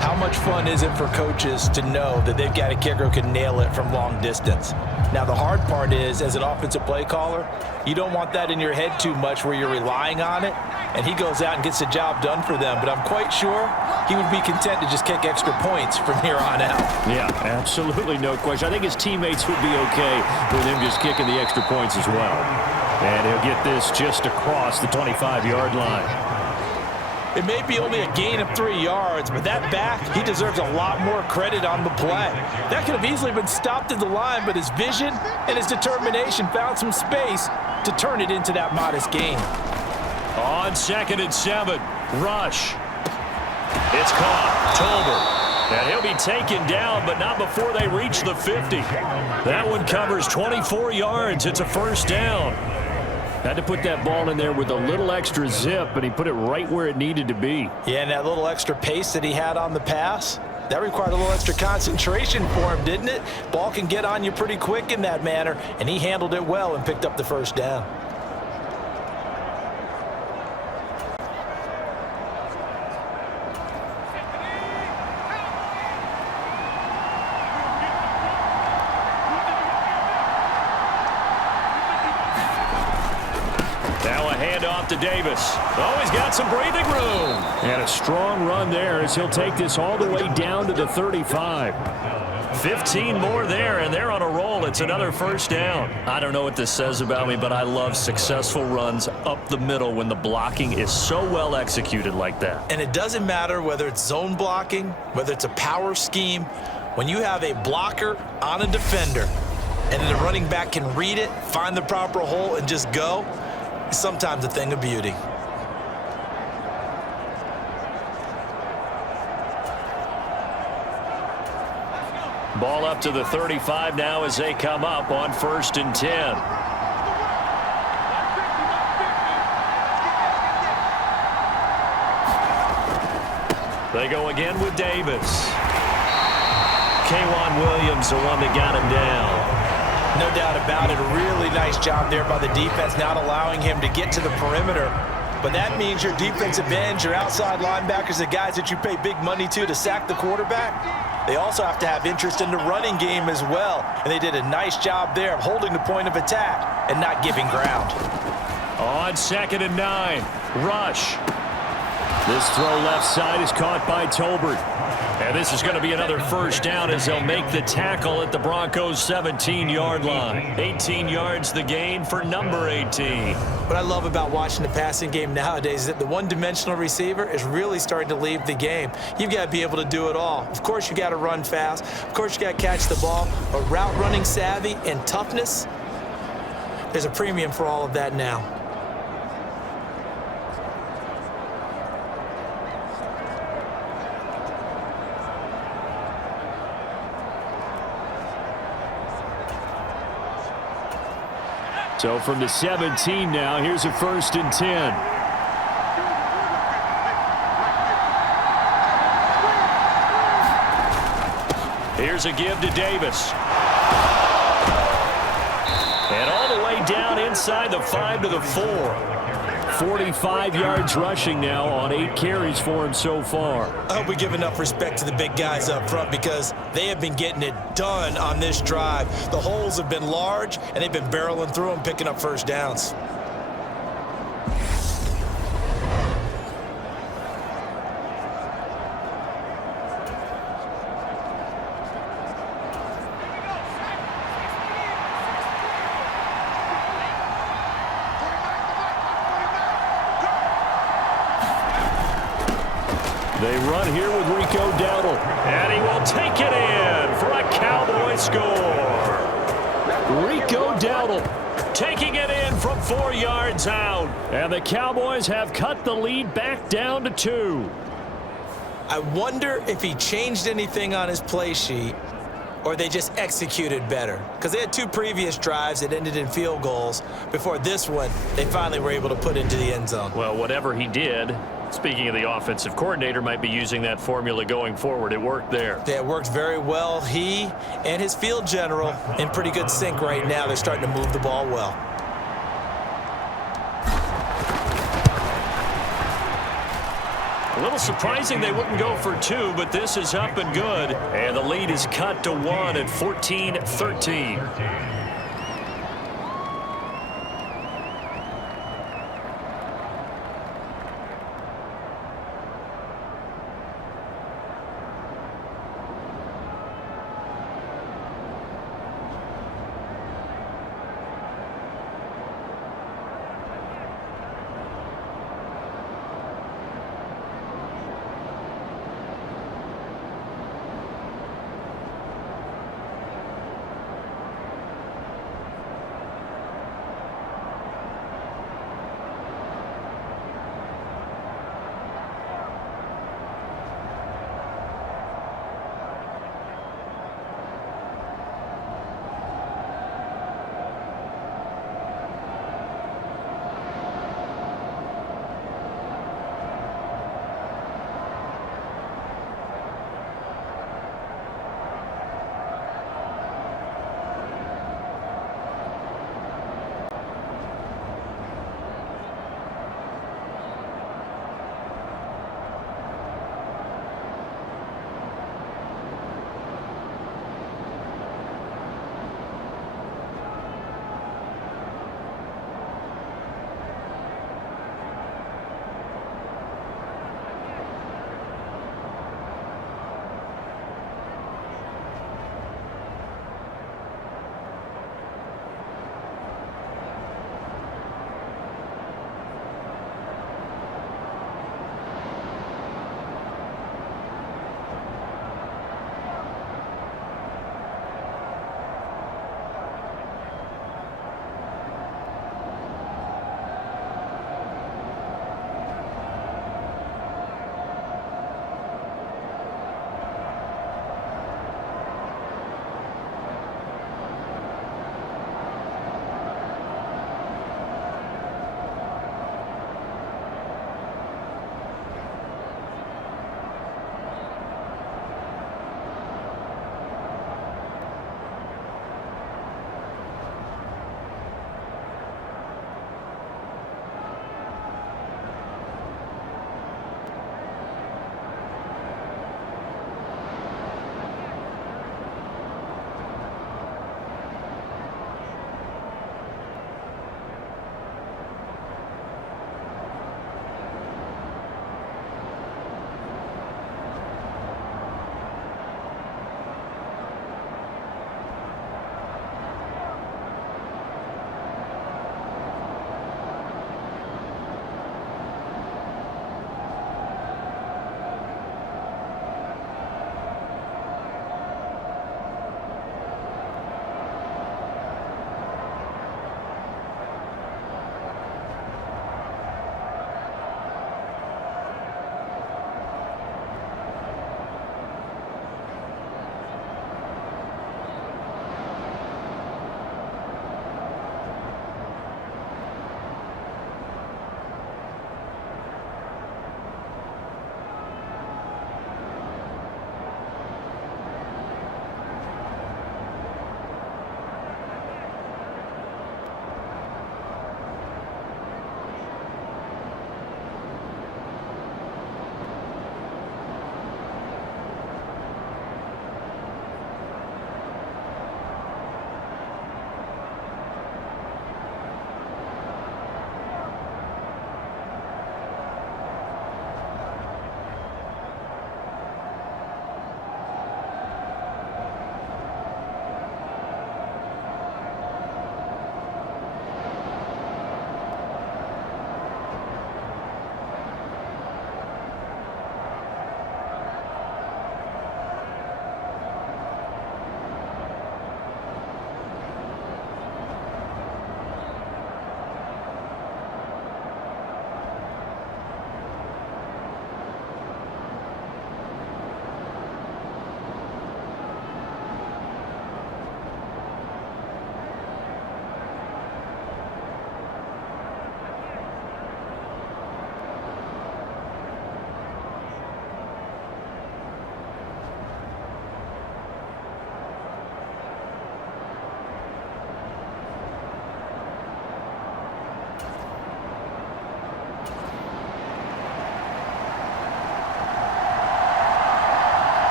how much fun is it for coaches to know that they've got a kicker who can nail it from long distance? Now, the hard part is, as an offensive play caller, you don't want that in your head too much where you're relying on it, and he goes out and gets the job done for them. But I'm quite sure he would be content to just kick extra points from here on out. Yeah, absolutely no question. I think his teammates would be okay with him just kicking the extra points as well. And he'll get this just across the 25-yard line. It may be only a gain of 3 yards, but that back, he deserves a lot more credit on the play. That could have easily been stopped at the line, but his vision and his determination found some space to turn it into that modest gain. On 2nd and 7, rush. It's caught. Tolbert. And he'll be taken down, but not before they reach the 50. That one covers 24 yards. It's a 1st down. Had to put that ball in there with a little extra zip, and he put it right where it needed to be. Yeah, and that little extra pace that he had on the pass, that required a little extra concentration for him, didn't it? Ball can get on you pretty quick in that manner, and he handled it well and picked up the 1st down. To Davis. Oh, he's got some breathing room. And a strong run there as he'll take this all the way down to the 35. 15 more there, and they're on a roll. It's another 1st down. I don't know what this says about me, but I love successful runs up the middle when the blocking is so well executed like that. And it doesn't matter whether it's zone blocking, whether it's a power scheme. When you have a blocker on a defender, and then the running back can read it, find the proper hole, and just go, sometimes a thing of beauty. Ball up to the 35 now as they come up on 1st and 10. They go again with Davis. K'Wan Williams, the one that got him down. No doubt about it. A really nice job there by the defense, not allowing him to get to the perimeter. But that means your defensive ends, your outside linebackers, the guys that you pay big money to sack the quarterback, they also have to have interest in the running game as well. And they did a nice job there of holding the point of attack and not giving ground. On 2nd and 9, rush. This throw left side is caught by Tolbert. And this is going to be another 1st down as they'll make the tackle at the Broncos' 17-yard line. 18 yards the gain for number 18. What I love about watching the passing game nowadays is that the one-dimensional receiver is really starting to leave the game. You've got to be able to do it all. Of course, you got to run fast. Of course, you got to catch the ball. But route running savvy and toughness, there's a premium for all of that now. So from the 17 now, here's a 1st and 10. Here's a give to Davis. And all the way down inside the 5 to the 4. 45 yards rushing now on 8 carries for him so far. I hope we give enough respect to the big guys up front because they have been getting it done on this drive. The holes have been large, and they've been barreling through them, picking up first downs. They run here with Rico Dowdle. And he will take it in for a Cowboy score. Rico Dowdle taking it in from 4 yards out. And the Cowboys have cut the lead back down to 2. I wonder if he changed anything on his play sheet or they just executed better. Because they had 2 previous drives that ended in field goals. Before this one, they finally were able to put into the end zone. Well, whatever he did, speaking of the offensive coordinator, might be using that formula going forward. It worked there. Yeah, it worked very well. He and his field general in pretty good sync right now. They're starting to move the ball well. A little surprising they wouldn't go for 2, but this is up and good. And the lead is cut to 1 at 14-13.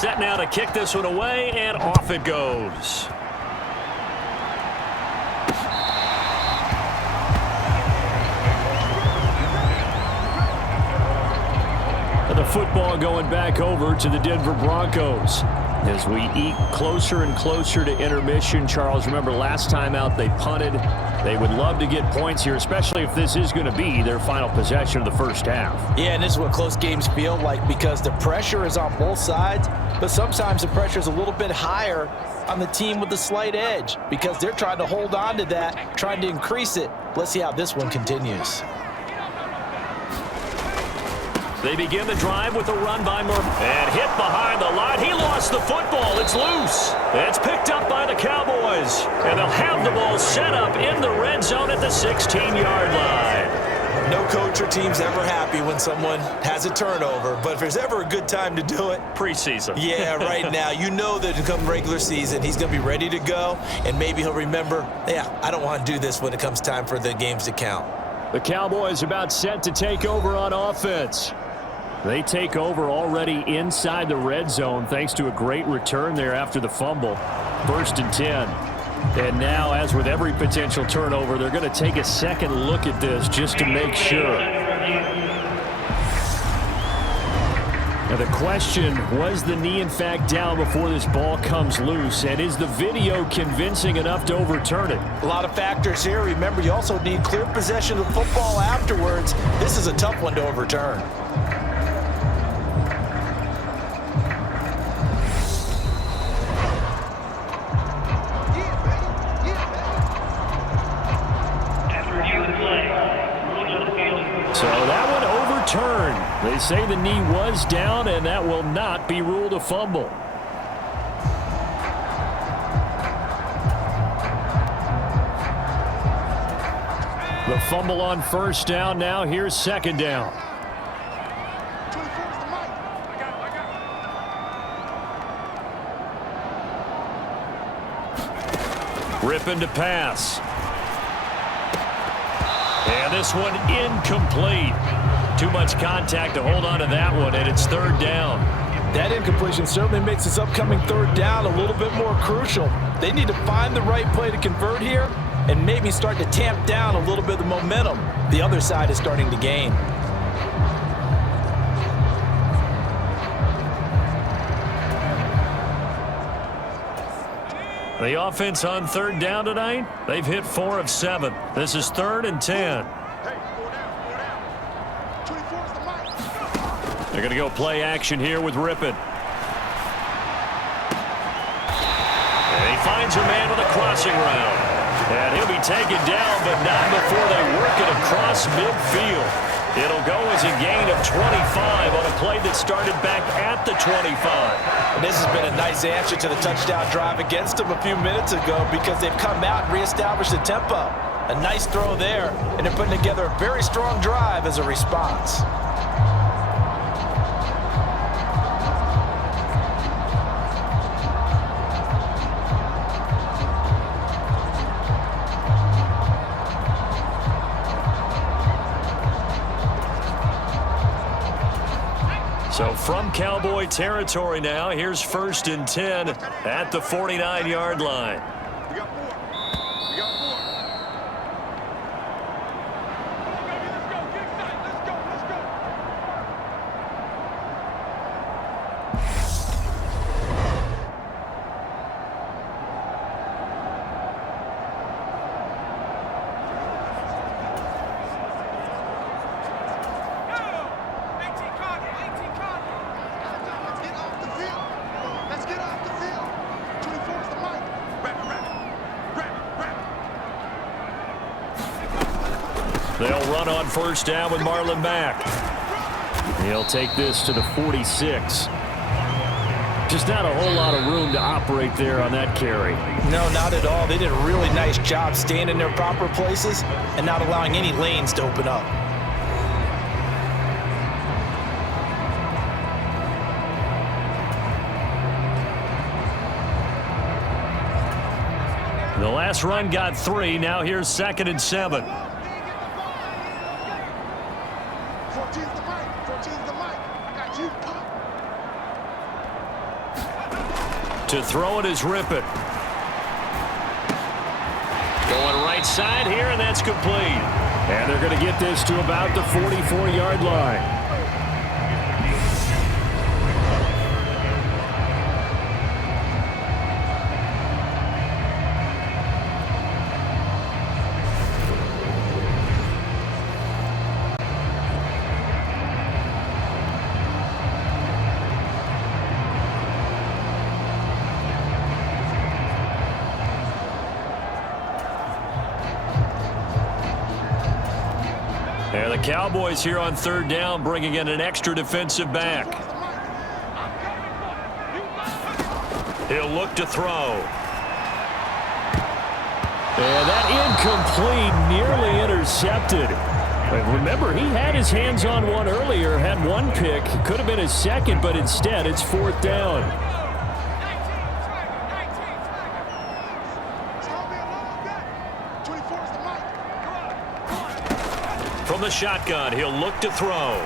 Set now to kick this one away, and off it goes. The football going back over to the Denver Broncos. As we eke closer and closer to intermission, Charles, remember last time out they punted. They would love to get points here, especially if this is going to be their final possession of the first half. Yeah, and this is what close games feel like because the pressure is on both sides, but sometimes the pressure is a little bit higher on the team with the slight edge because they're trying to hold on to that, trying to increase it. Let's see how this one continues. They begin the drive with a run by Murphy. And hit behind the line. He lost the football. It's loose. It's picked up by the Cowboys. And they'll have the ball set up in the red zone at the 16-yard line. No coach or team's ever happy when someone has a turnover, but if there's ever a good time to do it, preseason. Yeah, right now. You know that come regular season, he's going to be ready to go, and maybe he'll remember, yeah, I don't want to do this when it comes time for the games to count. The Cowboys about set to take over on offense. They take over already inside the red zone thanks to a great return there after the fumble. 1st and 10. And now, as with every potential turnover, they're going to take a second look at this just to make sure. Now the question, was the knee in fact down before this ball comes loose? And is the video convincing enough to overturn it? A lot of factors here. Remember, you also need clear possession of the football afterwards. This is a tough one to overturn. So that one overturned. They say the knee was down, and that will not be ruled a fumble. The fumble on 1st down. Now here's 2nd down. Ripping to pass. And this one incomplete. Too much contact to hold on to that one, and it's 3rd down. That incompletion certainly makes this upcoming 3rd down a little bit more crucial. They need to find the right play to convert here and maybe start to tamp down a little bit of the momentum the other side is starting to gain. The offense on 3rd down tonight, they've hit 4 of 7. This is 3rd and 10. They're going to go play action here with Rippon. And he finds a man with a crossing route. And he'll be taken down, but not before they work it across midfield. It'll go as a gain of 25 on a play that started back at the 25. And this has been a nice answer to the touchdown drive against them a few minutes ago because they've come out and reestablished the tempo. A nice throw there, and they're putting together a very strong drive as a response. So from Cowboy territory now, here's 1st and 10 at the 49-yard line. They'll run on 1st down with Marlon back. He'll take this to the 46. Just not a whole lot of room to operate there on that carry. No, not at all. They did a really nice job staying in their proper places and not allowing any lanes to open up. The last run got 3. Now here's 2nd and 7. To throw it is Rippon. Going right side here, and that's complete. And they're going to get this to about the 44-yard line. And the Cowboys here on third down, bringing in an extra defensive back. He'll look to throw. And that incomplete, nearly intercepted. But remember, he had his hands on one earlier, had one pick. Could have been his second, but instead it's fourth down. From the shotgun, he'll look to throw.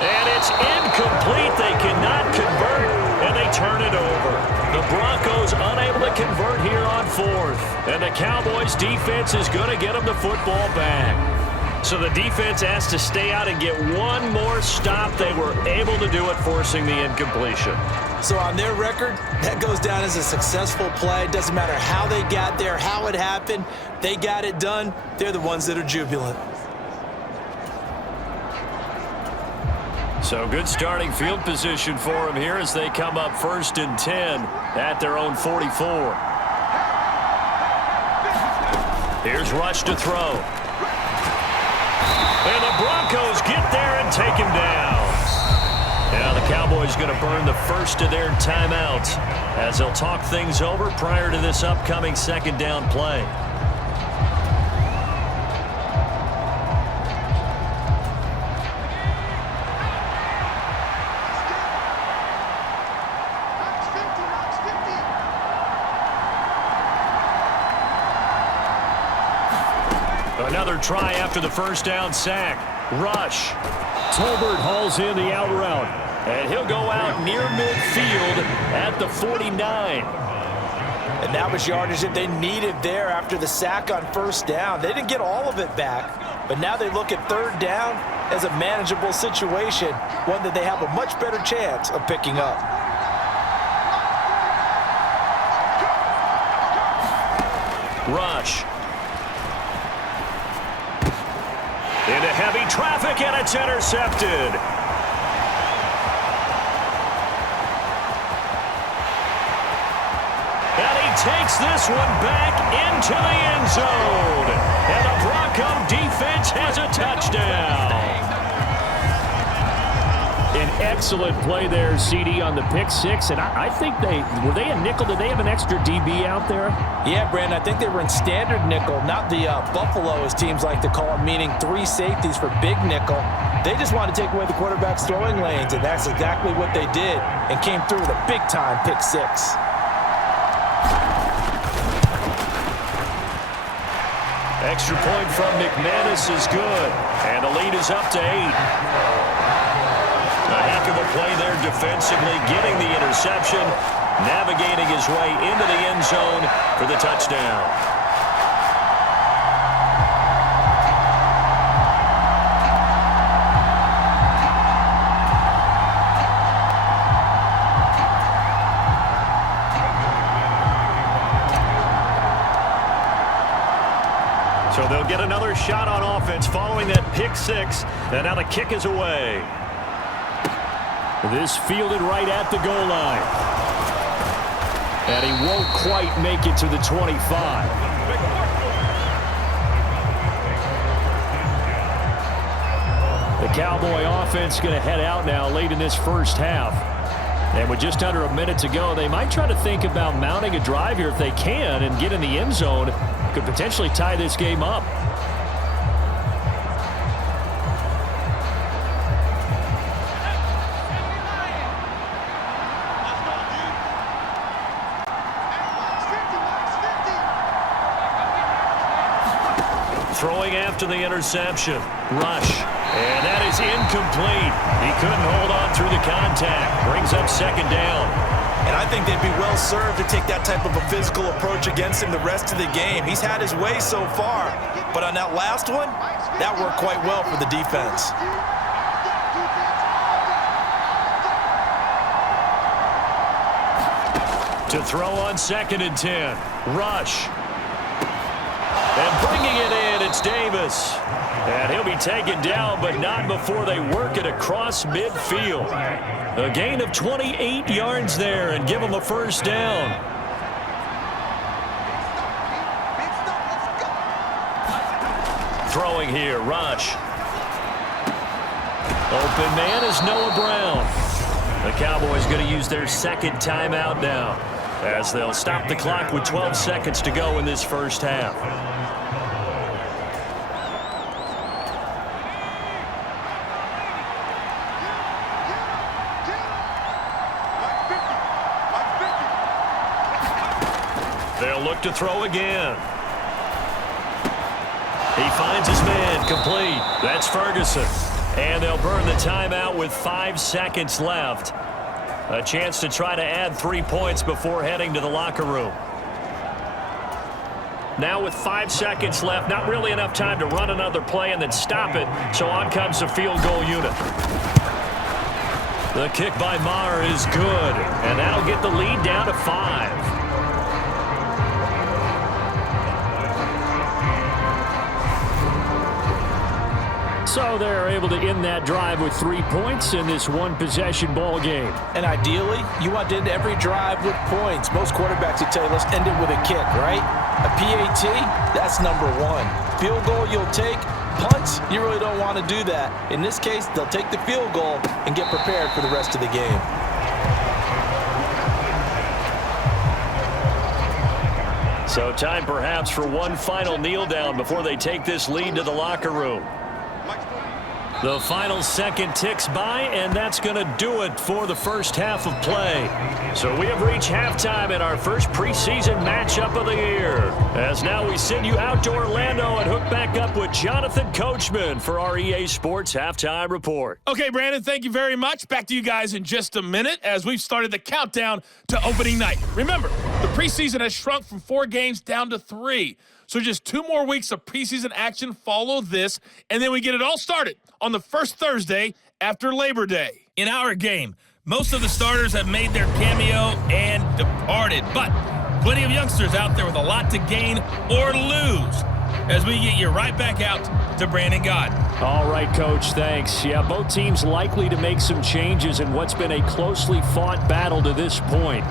And it's incomplete. They cannot convert, and they turn it over. The Broncos unable to convert here on fourth. And the Cowboys defense is going to get them the football back. So the defense has to stay out and get one more stop. They were able to do it, forcing the incompletion. So on their record, that goes down as a successful play. Doesn't matter how they got there, how it happened. They got it done. They're the ones that are jubilant. So good starting field position for them here as they come up 1st and 10 at their own 44. Here's Rush to throw. And the Broncos get there and take him down. Now the Cowboys going to burn the first of their timeouts as they'll talk things over prior to this upcoming second down play. Another try after the first down sack. Rush. Tolbert hauls in the out route. And he'll go out near midfield at the 49. And that was yardage that they needed there after the sack on first down. They didn't get all of it back, but now they look at third down as a manageable situation, one that they have a much better chance of picking up. Rush. Into heavy traffic, and it's intercepted. And he takes this one back into the end zone. And the Bronco defense has a touchdown. An excellent play there, CD, on the pick six. And I think were they a nickel? Did they have an extra DB out there? Yeah, Brandon, I think they were in standard nickel, not the Buffalo, as teams like to call it, meaning 3 safeties for big nickel. They just wanted to take away the quarterback's throwing lanes, and that's exactly what they did, and came through with a big-time pick six. Extra point from McManus is good, and the lead is up to 8. A heck of a play there defensively, getting the interception, navigating his way into the end zone for the touchdown. So they'll get another shot on offense following that pick six, and now the kick is away. This fielded right at the goal line. And he won't quite make it to the 25. The Cowboy offense going to head out now late in this first half. And with just under a minute to go, they might try to think about mounting a drive here if they can and get in the end zone. Could potentially tie this game up. Throwing after the interception. Rush. And that is incomplete. He couldn't hold on through the contact. Brings up second down. And I think they'd be well served to take that type of a physical approach against him the rest of the game. He's had his way so far, but on that last one, that worked quite well for the defense. To throw on 2nd and 10. Rush. And bringing it in, it's Davis. And he'll be taken down, but not before they work it across midfield. A gain of 28 yards there and give them a first down. Throwing here, Rush. Open man is Noah Brown. The Cowboys going to use their 2nd timeout now, as they'll stop the clock with 12 seconds to go in this first half. They'll look to throw again. He finds his man, complete. That's Ferguson. And they'll burn the timeout with 5 seconds left. A chance to try to add 3 points before heading to the locker room. Now with 5 seconds left, not really enough time to run another play and then stop it, so on comes the field goal unit. The kick by Maher is good, and that'll get the lead down to 5. So they're able to end that drive with 3 points in this one-possession ball game. And ideally, you want to end every drive with points. Most quarterbacks would tell you, let's end it with a kick, right? A PAT, that's number 1. Field goal you'll take. Punts, you really don't want to do that. In this case, they'll take the field goal and get prepared for the rest of the game. So time perhaps for one final kneel down before they take this lead to the locker room. The final second ticks by, and that's going to do it for the first half of play. So we have reached halftime in our first preseason matchup of the year. As now we send you out to Orlando and hook back up with Jonathan Coachman for our EA Sports Halftime Report. Okay, Brandon, thank you very much. Back to you guys in just a minute as we've started the countdown to opening night. Remember, the preseason has shrunk from 4 games down to 3. So just 2 more weeks of preseason action follow this, and then we get it all started on the first Thursday after Labor Day. In our game, most of the starters have made their cameo and departed, but plenty of youngsters out there with a lot to gain or lose as we get you right back out to Brandon Gott. All right, Coach, thanks. Yeah, both teams likely to make some changes in what's been a closely fought battle to this point.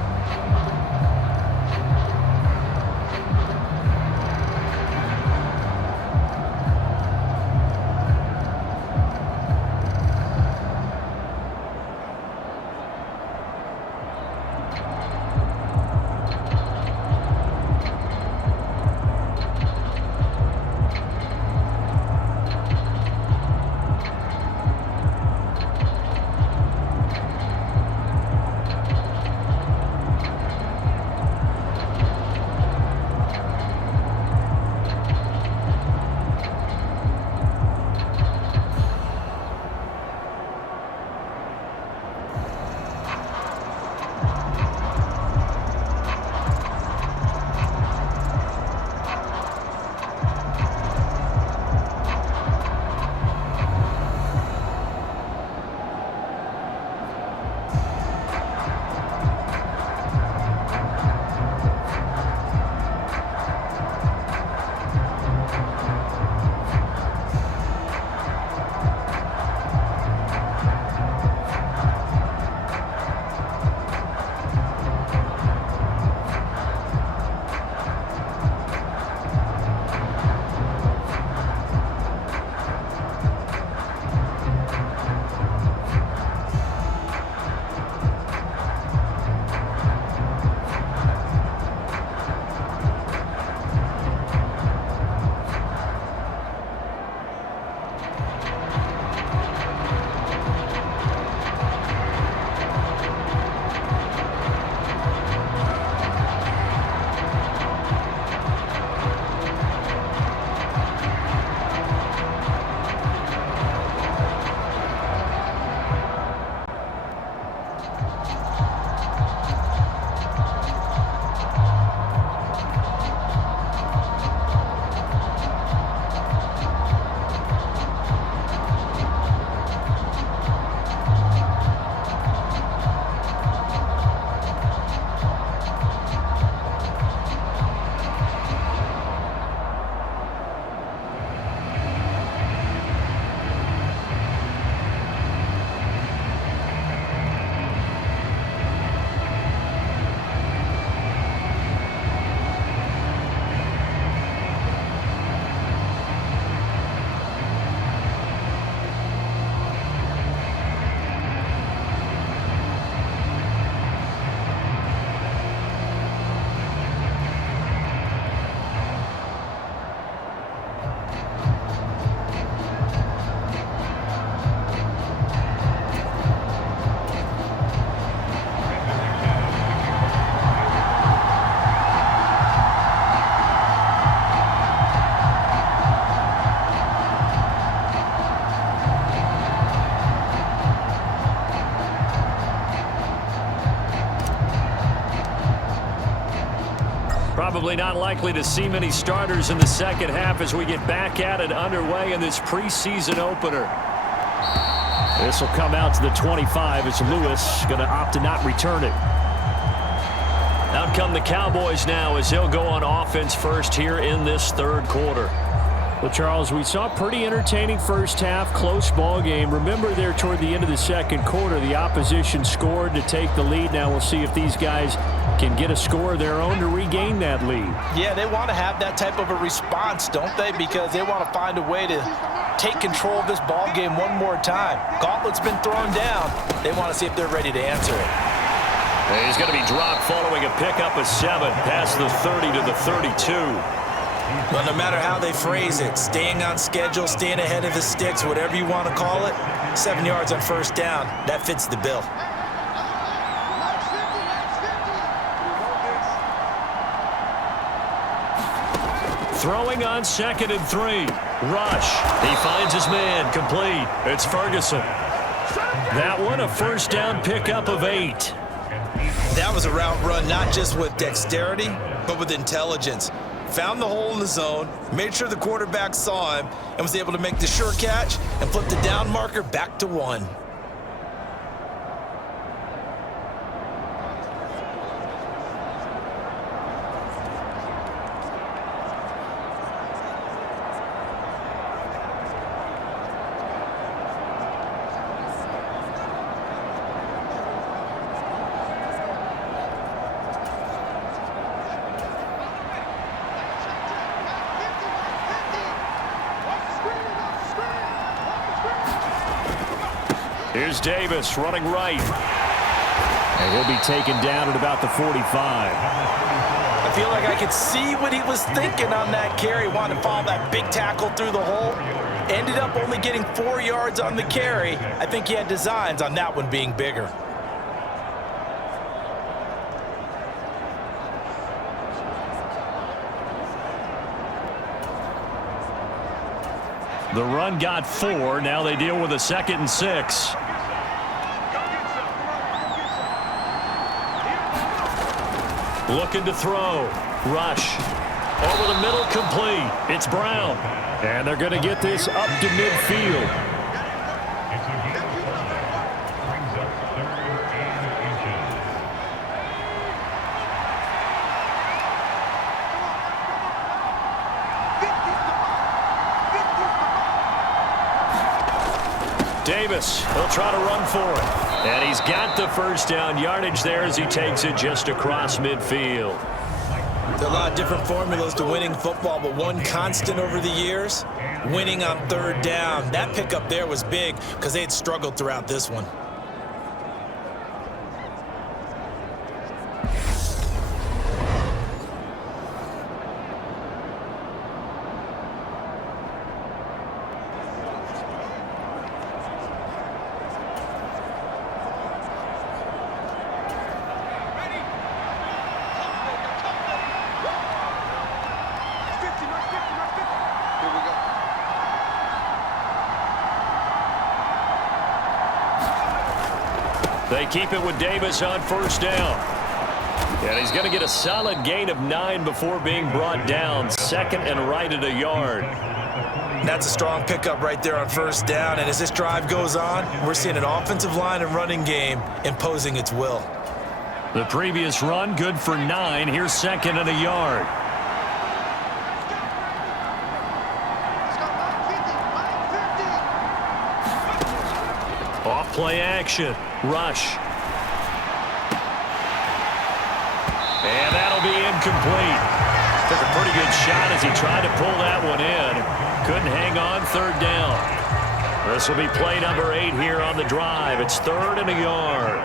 Probably not likely to see many starters in the second half as we get back at it underway in this preseason opener. This will come out to the 25 as Lewis going to opt to not return it. Out come the Cowboys now as they'll go on offense first here in this third quarter. Well, Charles, we saw a pretty entertaining first half, close ball game. Remember there toward the end of the second quarter, the opposition scored to take the lead. Now we'll see if these guys can get a score of their own to regain that lead. Yeah, they want to have that type of a response, don't they? Because they want to find a way to take control of this ball game one more time. Gauntlet's been thrown down. They want to see if they're ready to answer it. He's going to be dropped following a pickup of 7 past the 30 to the 32. Well, no matter how they phrase it, staying on schedule, staying ahead of the sticks, whatever you want to call it, 7 yards on first down, that fits the bill. Throwing on 2nd and 3. Rush. He finds his man. Complete. It's Ferguson. That one, a first down pickup of 8. That was a route run not just with dexterity, but with intelligence. Found the hole in the zone, made sure the quarterback saw him, and was able to make the sure catch and flip the down marker back to 1. Here's Davis running right. And he'll be taken down at about the 45. I feel like I could see what he was thinking on that carry. Wanted to follow that big tackle through the hole. Ended up only getting 4 yards on the carry. I think he had designs on that one being bigger. The run got 4. Now they deal with a 2nd and 6. Looking to throw. Rush. Over the middle, complete. It's Brown. And they're going to get this up to midfield. Davis, he'll try to run for it. And he's got the first down yardage there as he takes it just across midfield. There are a lot of different formulas to winning football, but one constant over the years, winning on 3rd down. That pickup there was big because they had struggled throughout this one. They keep it with Davis on first down. And he's going to get a solid gain of 9 before being brought down. 2nd and right at a yard. That's a strong pickup right there on first down. And as this drive goes on, we're seeing an offensive line and running game imposing its will. The previous run good for 9. Here's 2nd and a yard. Off play action. Rush. And that'll be incomplete. Took a pretty good shot as he tried to pull that one in. Couldn't hang on 3rd down. This will be play number 8 here on the drive. It's 3rd and a yard.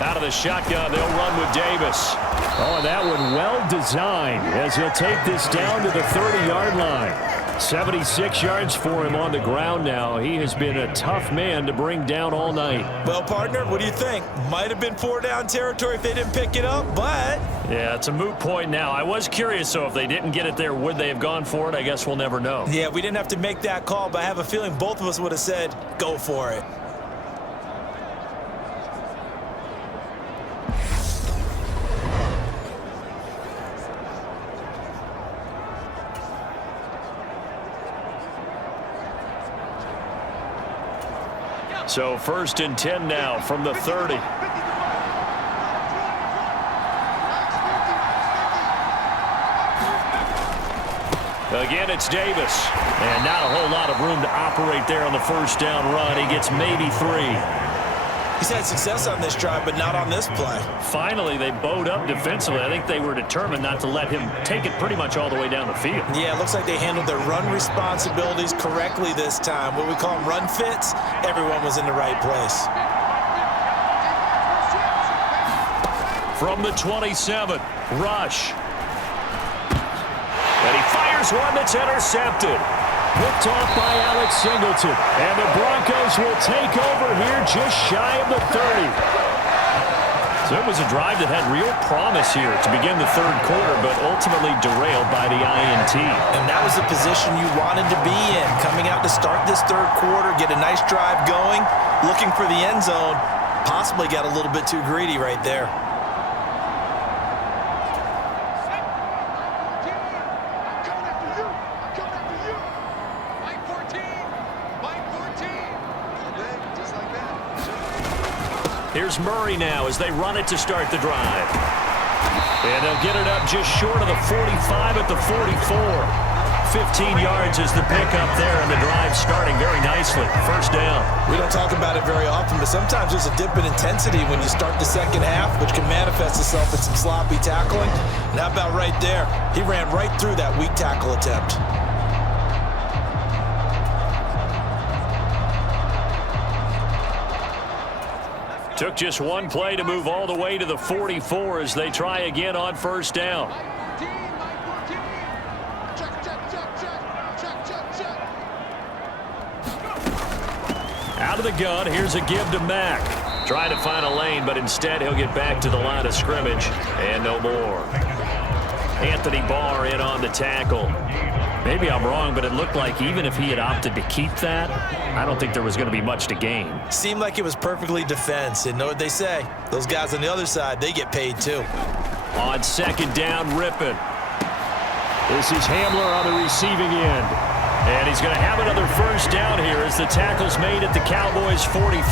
Out of the shotgun, they'll run with Davis. Oh, and that one well designed as he'll take this down to the 30-yard line. 76 yards for him on the ground now. He has been a tough man to bring down all night. Well, partner, what do you think? Might have been 4-down territory if they didn't pick it up, but... Yeah, it's a moot point now. I was curious, so if they didn't get it there, would they have gone for it? I guess we'll never know. Yeah, we didn't have to make that call, but I have a feeling both of us would have said, go for it. So 1st and 10 now from the 30. Again, it's Davis. And not a whole lot of room to operate there on the 1st down run. He gets maybe 3. He's had success on this drive, but not on this play. Finally, they bowed up defensively. I think they were determined not to let him take it pretty much all the way down the field. Yeah, it looks like they handled their run responsibilities correctly this time. What we call them run fits, everyone was in the right place. From the 27, Rush. And he fires one that's intercepted. Picked off by Alex Singleton. And the Broncos will take over here just shy of the 30. So it was a drive that had real promise here to begin the 3rd quarter, but ultimately derailed by the INT. And that was the position you wanted to be in. Coming out to start this 3rd quarter, get a nice drive going, looking for the end zone. Possibly got a little bit too greedy right there. Here's Murray now as they run it to start the drive. And they'll get it up just short of the 45 at the 44. 15 yards is the pickup there, and the drive starting very nicely. 1st down. We don't talk about it very often, but sometimes there's a dip in intensity when you start the 2nd half, which can manifest itself in some sloppy tackling. And how about right there? He ran right through that weak tackle attempt. Took just one play to move all the way to the 44 as they try again on 1st down. Out of the gun, here's a give to Mack. Trying to find a lane, but instead he'll get back to the line of scrimmage. And no more. Anthony Barr in on the tackle. Maybe I'm wrong, but it looked like even if he had opted to keep that, I don't think there was going to be much to gain. Seemed like it was perfectly defense. And know what they say? Those guys on the other side, they get paid too. On 2nd down, Rippon. This is Hamler on the receiving end. And he's going to have another 1st down here as the tackle's made at the Cowboys 43.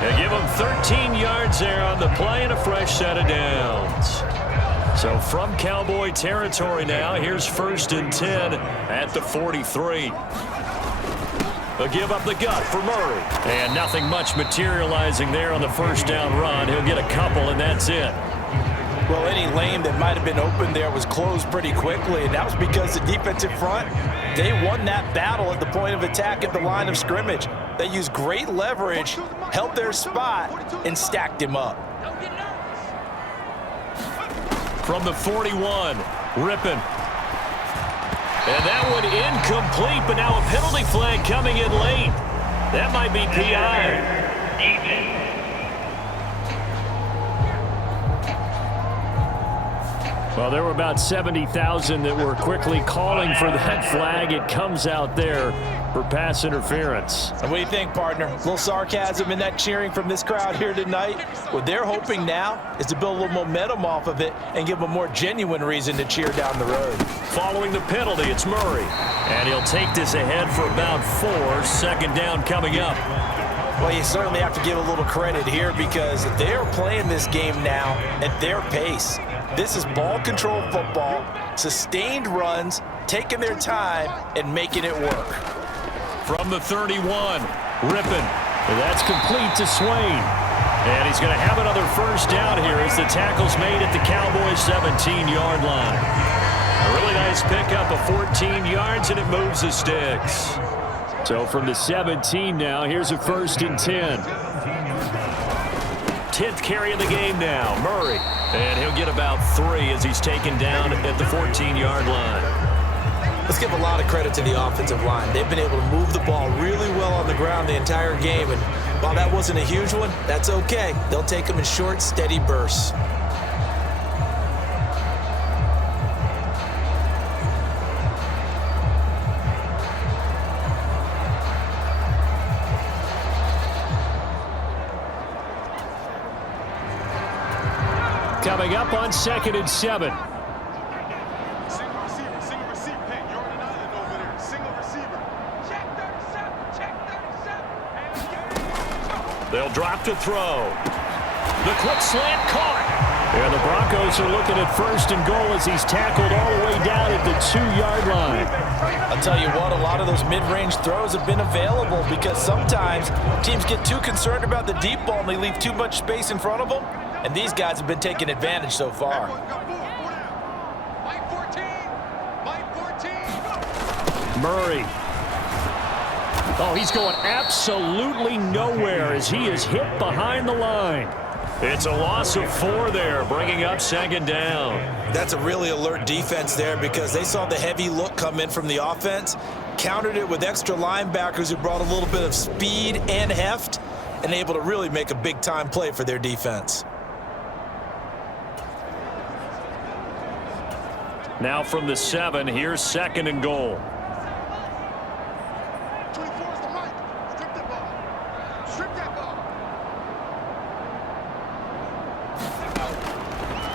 They give him 13 yards there on the play and a fresh set of downs. So from Cowboy territory now, here's 1st and 10 at the 43. They'll give up the gut for Murray. And nothing much materializing there on the 1st down run. He'll get a couple, and that's it. Well, any lane that might have been open there was closed pretty quickly, and that was because the defensive front, they won that battle at the point of attack at the line of scrimmage. They used great leverage, held their spot, and stacked him up. From the 41, Rippon. And that one incomplete, but now a penalty flag coming in late. That might be PI. Well, there were about 70,000 that were quickly calling for that flag. It comes out there for pass interference. And what do you think, partner? A little sarcasm in that cheering from this crowd here tonight. What they're hoping now is to build a little momentum off of it and give them a more genuine reason to cheer down the road. Following the penalty, it's Murray. And he'll take this ahead for about 4. 2nd down coming up. Well, you certainly have to give a little credit here because they're playing this game now at their pace. This is ball control football, sustained runs, taking their time, and making it work. From the 31, Rippon. That's complete to Swain. And he's going to have another 1st down here as the tackle's made at the Cowboys' 17-yard line. A really nice pickup of 14 yards, and it moves the sticks. So from the 17 now, here's a 1st and 10. 10th carry of the game now, Murray. And he'll get about 3 as he's taken down at the 14-yard line. Let's give a lot of credit to the offensive line. They've been able to move the ball really well on the ground the entire game. And while that wasn't a huge one, that's okay. They'll take them in short, steady bursts. Coming up on 2nd and 7. Single receiver, hey, you're on an island over there. Single receiver. Check 37, check 37. They'll drop to throw. The quick slant caught. And the Broncos are looking at 1st and goal as he's tackled all the way down at the 2-yard line. I'll tell you what, a lot of those mid-range throws have been available because sometimes teams get too concerned about the deep ball and they leave too much space in front of them. And these guys have been taking advantage so far. Murray. Oh, he's going absolutely nowhere as he is hit behind the line. It's a loss of 4 there, bringing up 2nd down. That's a really alert defense there because they saw the heavy look come in from the offense, countered it with extra linebackers who brought a little bit of speed and heft, and able to really make a big-time play for their defense. Now from the 7, here's 2nd and goal.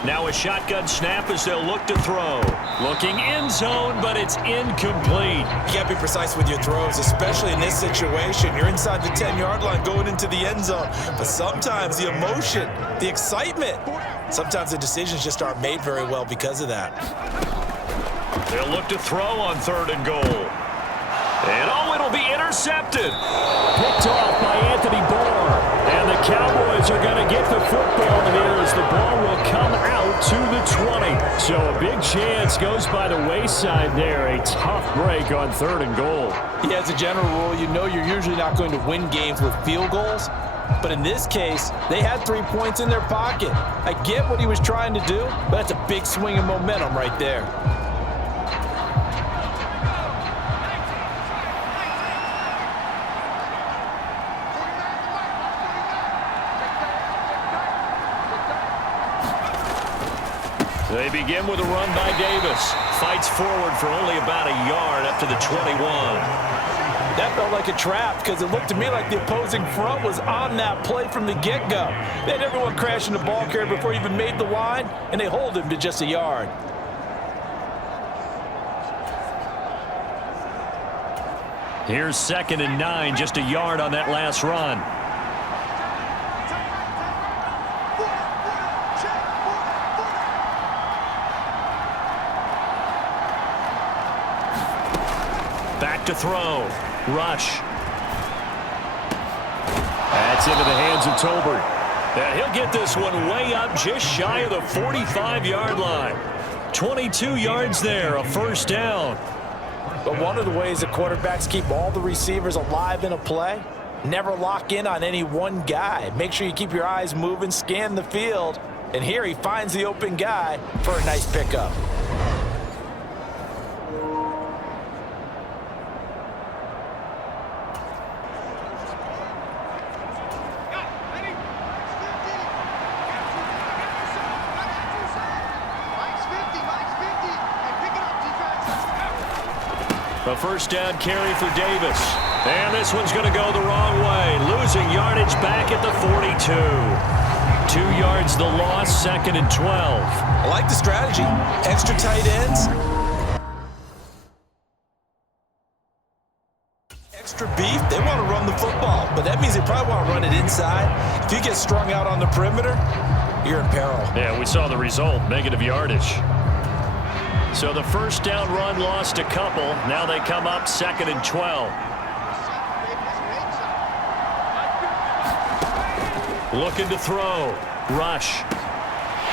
Now a shotgun snap as they'll look to throw. Looking end zone, but it's incomplete. You can't be precise with your throws, especially in this situation. You're inside the 10-yard line going into the end zone. But sometimes the emotion, the excitement, sometimes the decisions just aren't made very well because of that. They'll look to throw on 3rd and goal. And oh, it'll be intercepted. Picked off by Anthony Barr. And the Cowboys are going to get the football here as the ball will come out to the 20. So a big chance goes by the wayside there. A tough break on 3rd and goal. Yeah, as a general rule, you know you're usually not going to win games with field goals. But in this case, they had 3 points in their pocket. I get what he was trying to do, but that's a big swing of momentum right there. They begin with a run by Davis. Fights forward for only about a yard up to the 21. That felt like a trap because it looked to me like the opposing front was on that play from the get-go. They had everyone crashing the ball carrier before he even made the line, and they hold him to just a yard. Here's 2nd and 9, just a yard on that last run. Back to throw. Rush. That's into the hands of Tolbert. And he'll get this one way up just shy of the 45-yard line. 22 yards there, a 1st down. But one of the ways the quarterbacks keep all the receivers alive in a play, never lock in on any one guy. Make sure you keep your eyes moving, scan the field, and here he finds the open guy for a nice pickup. A 1st down carry for Davis. And this one's going to go the wrong way. Losing yardage back at the 42. 2 yards the loss, 2nd and 12. I like the strategy. Extra tight ends. Extra beef. They want to run the football, but that means they probably want to run it inside. If you get strung out on the perimeter, you're in peril. Yeah, we saw the result, negative yardage. So the 1st down run lost a couple. Now they come up 2nd and 12. Looking to throw. Rush.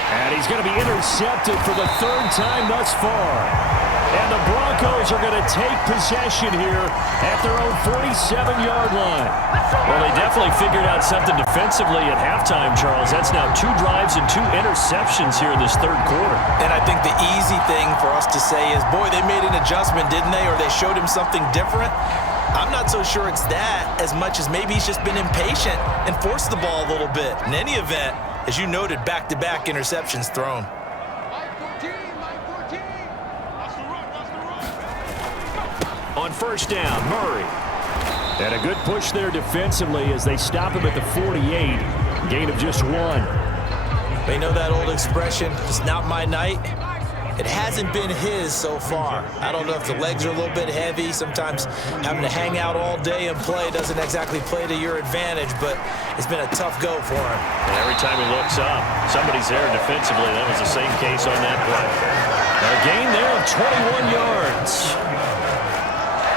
And he's going to be intercepted for the 3rd time thus far. And the Broncos are going to take possession here at their own 47-yard line. Well, they definitely figured out something defensively at halftime, Charles. That's now 2 drives and 2 interceptions here in this 3rd quarter. And I think the easy thing for us to say is, boy, they made an adjustment, didn't they? Or they showed him something different. I'm not so sure it's that as much as maybe he's just been impatient and forced the ball a little bit. In any event, as you noted, back-to-back interceptions thrown. On 1st down, Murray. And a good push there defensively as they stop him at the 48. Gain of just 1. They know that old expression, it's not my night. It hasn't been his so far. I don't know if the legs are a little bit heavy. Sometimes having to hang out all day and play doesn't exactly play to your advantage, but it's been a tough go for him. And every time he looks up, somebody's there defensively. That was the same case on that play. A gain there of 21 yards.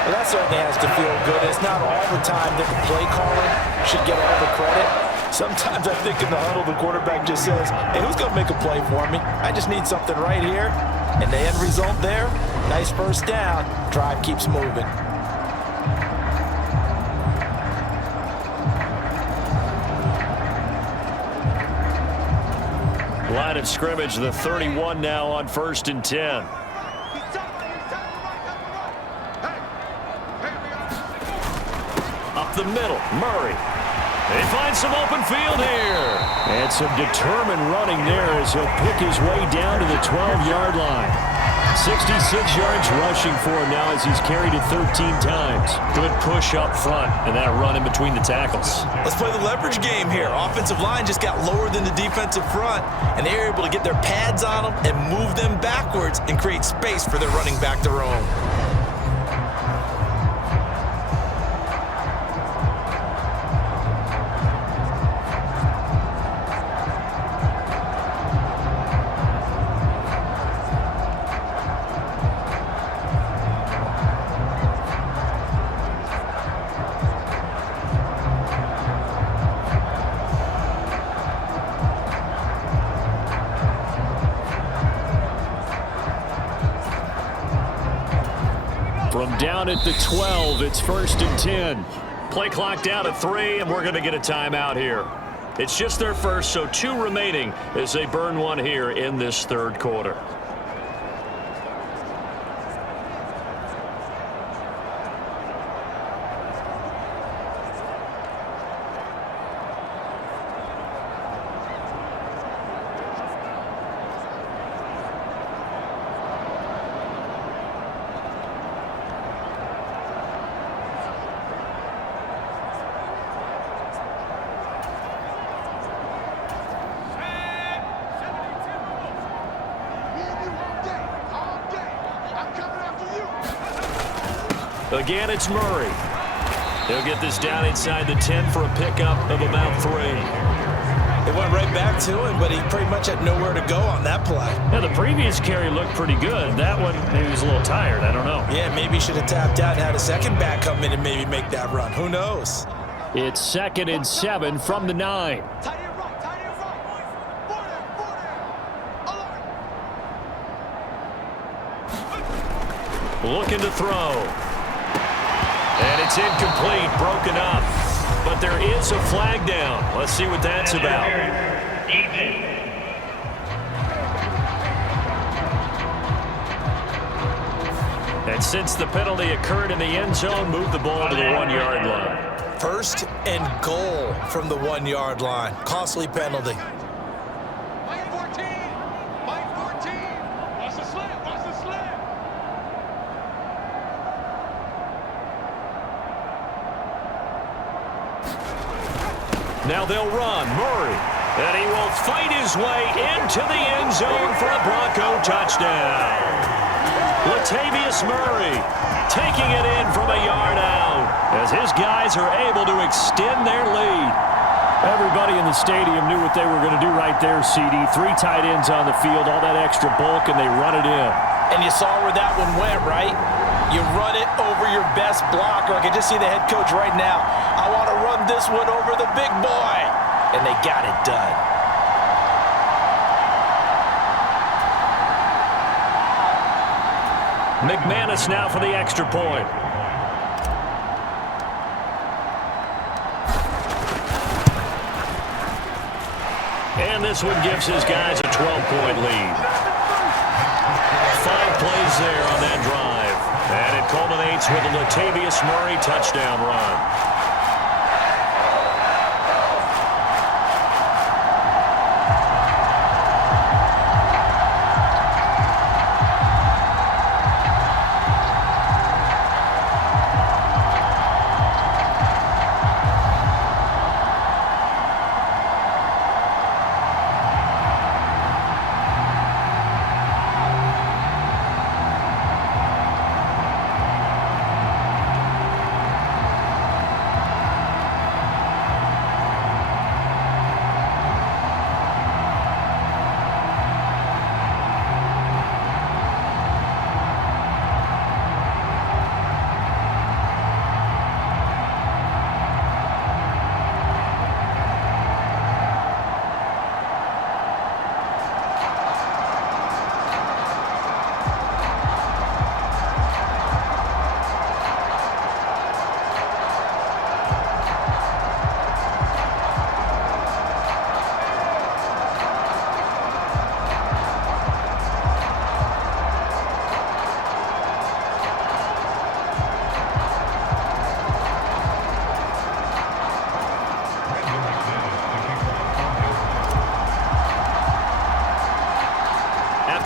Well, that certainly has to feel good. It's not all the time that the play caller should get all the credit. Sometimes I think in the huddle, the quarterback just says, hey, who's going to make a play for me? I just need something right here. And the end result there, nice first down. Drive keeps moving. Line of scrimmage, the 31 now on 1st and 10. Up the middle, Murray. They find some open field here. And some determined running there as he'll pick his way down to the 12-yard line. 66 yards rushing for him now as he's carried it 13 times. Good push up front and that run in between the tackles. Let's play the leverage game here. Offensive line just got lower than the defensive front, and they were able to get their pads on them and move them backwards and create space for their running back to roam. From down at the 12, it's 1st and 10. Play clock down to 3, and we're going to get a timeout here. It's just their first, so 2 remaining as they burn one here in this 3rd quarter. Again, it's Murray. He'll get this down inside the 10 for a pickup of about 3. It went right back to him, but he pretty much had nowhere to go on that play. Now, the previous carry looked pretty good. That one, maybe he was a little tired. I don't know. Yeah, maybe he should have tapped out and had a second back come in and maybe make that run. Who knows? It's 2nd and 7 from the 9. Looking to throw. And it's incomplete, broken up. But there is a flag down. Let's see what that's about. And since the penalty occurred in the end zone, move the ball to the 1-yard line. 1st and goal from the 1-yard line. Costly penalty. Now they'll run. Murray. And he will fight his way into the end zone for a Bronco touchdown. Latavius Murray taking it in from a yard out as his guys are able to extend their lead. Everybody in the stadium knew what they were going to do right there, CD. 3 tight ends on the field, all that extra bulk, and they run it in. And you saw where that one went, right? You run it over your best blocker. I can just see the head coach right now. I want to run this one over the big boy. And they got it done. McManus now for the extra point. And this one gives his guys a 12-point lead. 5 plays there on that drive. And it culminates with a Latavius Murray touchdown run.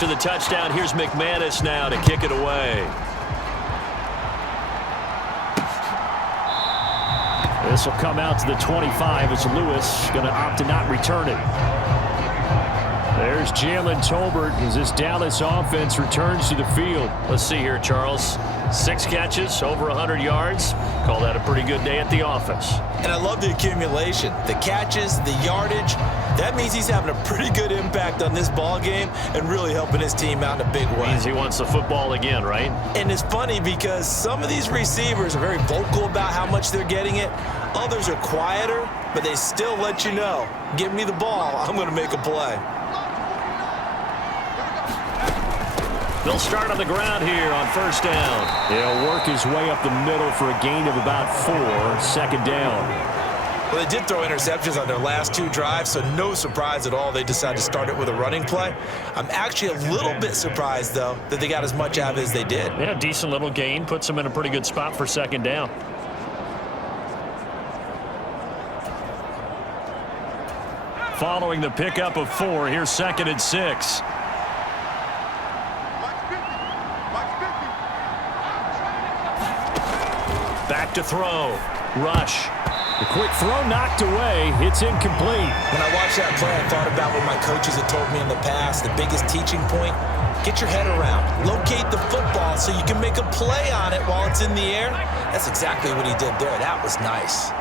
after the touchdown. Here's McManus now to kick it away. This will come out to the 25 as Lewis going to opt to not return it. There's Jalen Tolbert as this Dallas offense returns to the field. Let's see here, Charles. 6 catches, over 100 yards. Call that a pretty good day at the office. And I love the accumulation, the catches, the yardage. That means he's having a pretty good impact on this ball game and really helping his team out in a big way. Means he wants the football again, right? And it's funny because some of these receivers are very vocal about how much they're getting it. Others are quieter, but they still let you know, give me the ball, I'm going to make a play. They'll start on the ground here on first down. He'll work his way up the middle for a gain of about 4, second down. Well, they did throw interceptions on their last 2 drives, so no surprise at all they decided to start it with a running play. I'm actually a little bit surprised, though, that they got as much out of it as they did. Yeah, decent little gain. Puts them in a pretty good spot for second down. Following the pickup of 4, here's 2nd and 6. Back to throw. Rush. The quick throw knocked away. It's incomplete. When I watched that play, I thought about what my coaches had told me in the past. The biggest teaching point, get your head around. Locate the football so you can make a play on it while it's in the air. That's exactly what he did there. That was nice.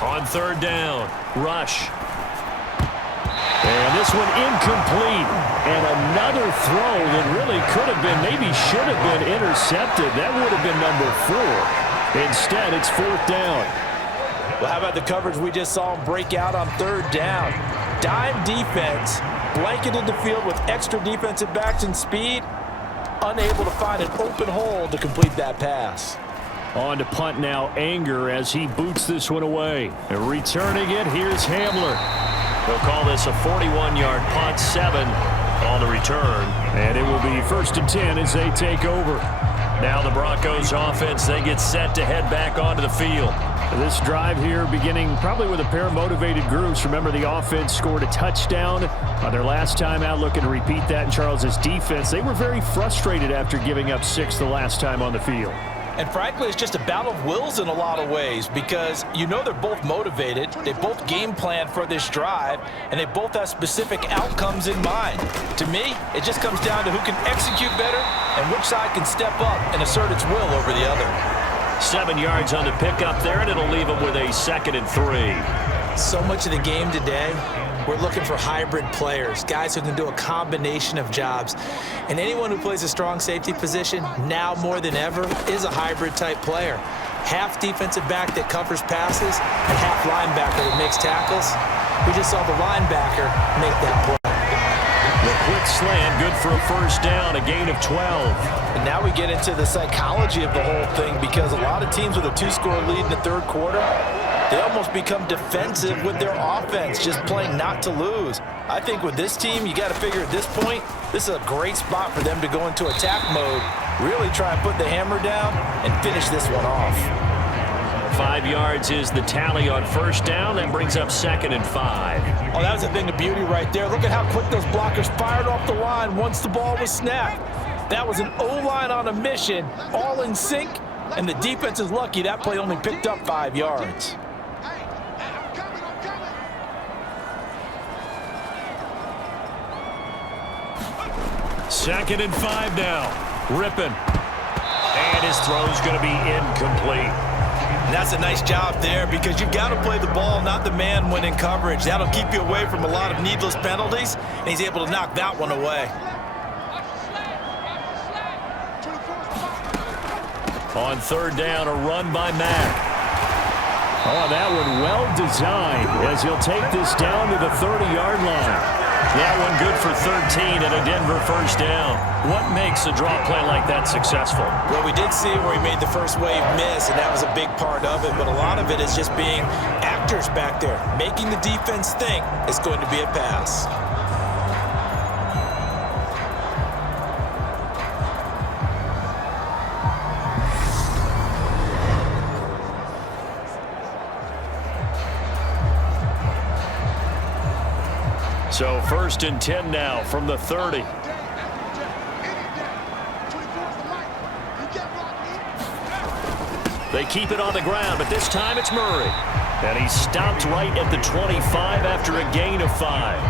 On third down, Rush. And this one incomplete. And another throw that really could have been, maybe should have been intercepted. That would have been number 4. Instead, it's 4th down. Well, how about the coverage we just saw him break out on third down? Dime defense, blanketed the field with extra defensive backs and speed, unable to find an open hole to complete that pass. On to punt now, Anger as he boots this one away. And returning it, here's Hamler. They'll call this a 41-yard punt, 7 on the return. And it will be 1st and 10 as they take over. Now the Broncos offense, they get set to head back onto the field. This drive here beginning probably with a pair of motivated groups. Remember, the offense scored a touchdown on their last time out, looking to repeat that in Charles's defense. They were very frustrated after giving up 6 the last time on the field. And frankly, it's just a battle of wills in a lot of ways because you know they're both motivated, they both game plan for this drive, and they both have specific outcomes in mind. To me, it just comes down to who can execute better and which side can step up and assert its will over the other. 7 yards on the pickup there, and it'll leave them with a 2nd and 3. So much of the game today, we're looking for hybrid players, guys who can do a combination of jobs. And anyone who plays a strong safety position, now more than ever, is a hybrid type player. Half defensive back that covers passes and half linebacker that makes tackles. We just saw the linebacker make that play. The quick slant, good for a 1st down, a gain of 12. And now we get into the psychology of the whole thing because a lot of teams with a 2-score lead in the 3rd quarter, they almost become defensive with their offense, just playing not to lose. I think with this team, you got to figure at this point, this is a great spot for them to go into attack mode, really try and put the hammer down and finish this one off. 5 yards is the tally on 1st down. That brings up 2nd and 5. Oh, that was a thing of beauty right there. Look at how quick those blockers fired off the line once the ball was snapped. That was an O-line on a mission, all in sync, and the defense is lucky that play only picked up 5 yards. 2nd and 5 now. Ripping. And his throw's going to be incomplete. And that's a nice job there because you've got to play the ball, not the man when in coverage. That'll keep you away from a lot of needless penalties, and he's able to knock that one away. On 3rd down, a run by Mack. Oh, that one well designed as he'll take this down to the 30-yard line. That one good for 13 and a Denver 1st down. What makes a draw play like that successful? Well, we did see where he made the first wave miss, and that was a big part of it. But a lot of it is just being actors back there, making the defense think it's going to be a pass. So 1st and 10 now from the 30. They keep it on the ground, but this time it's Murray. And he's stopped right at the 25 after a gain of 5.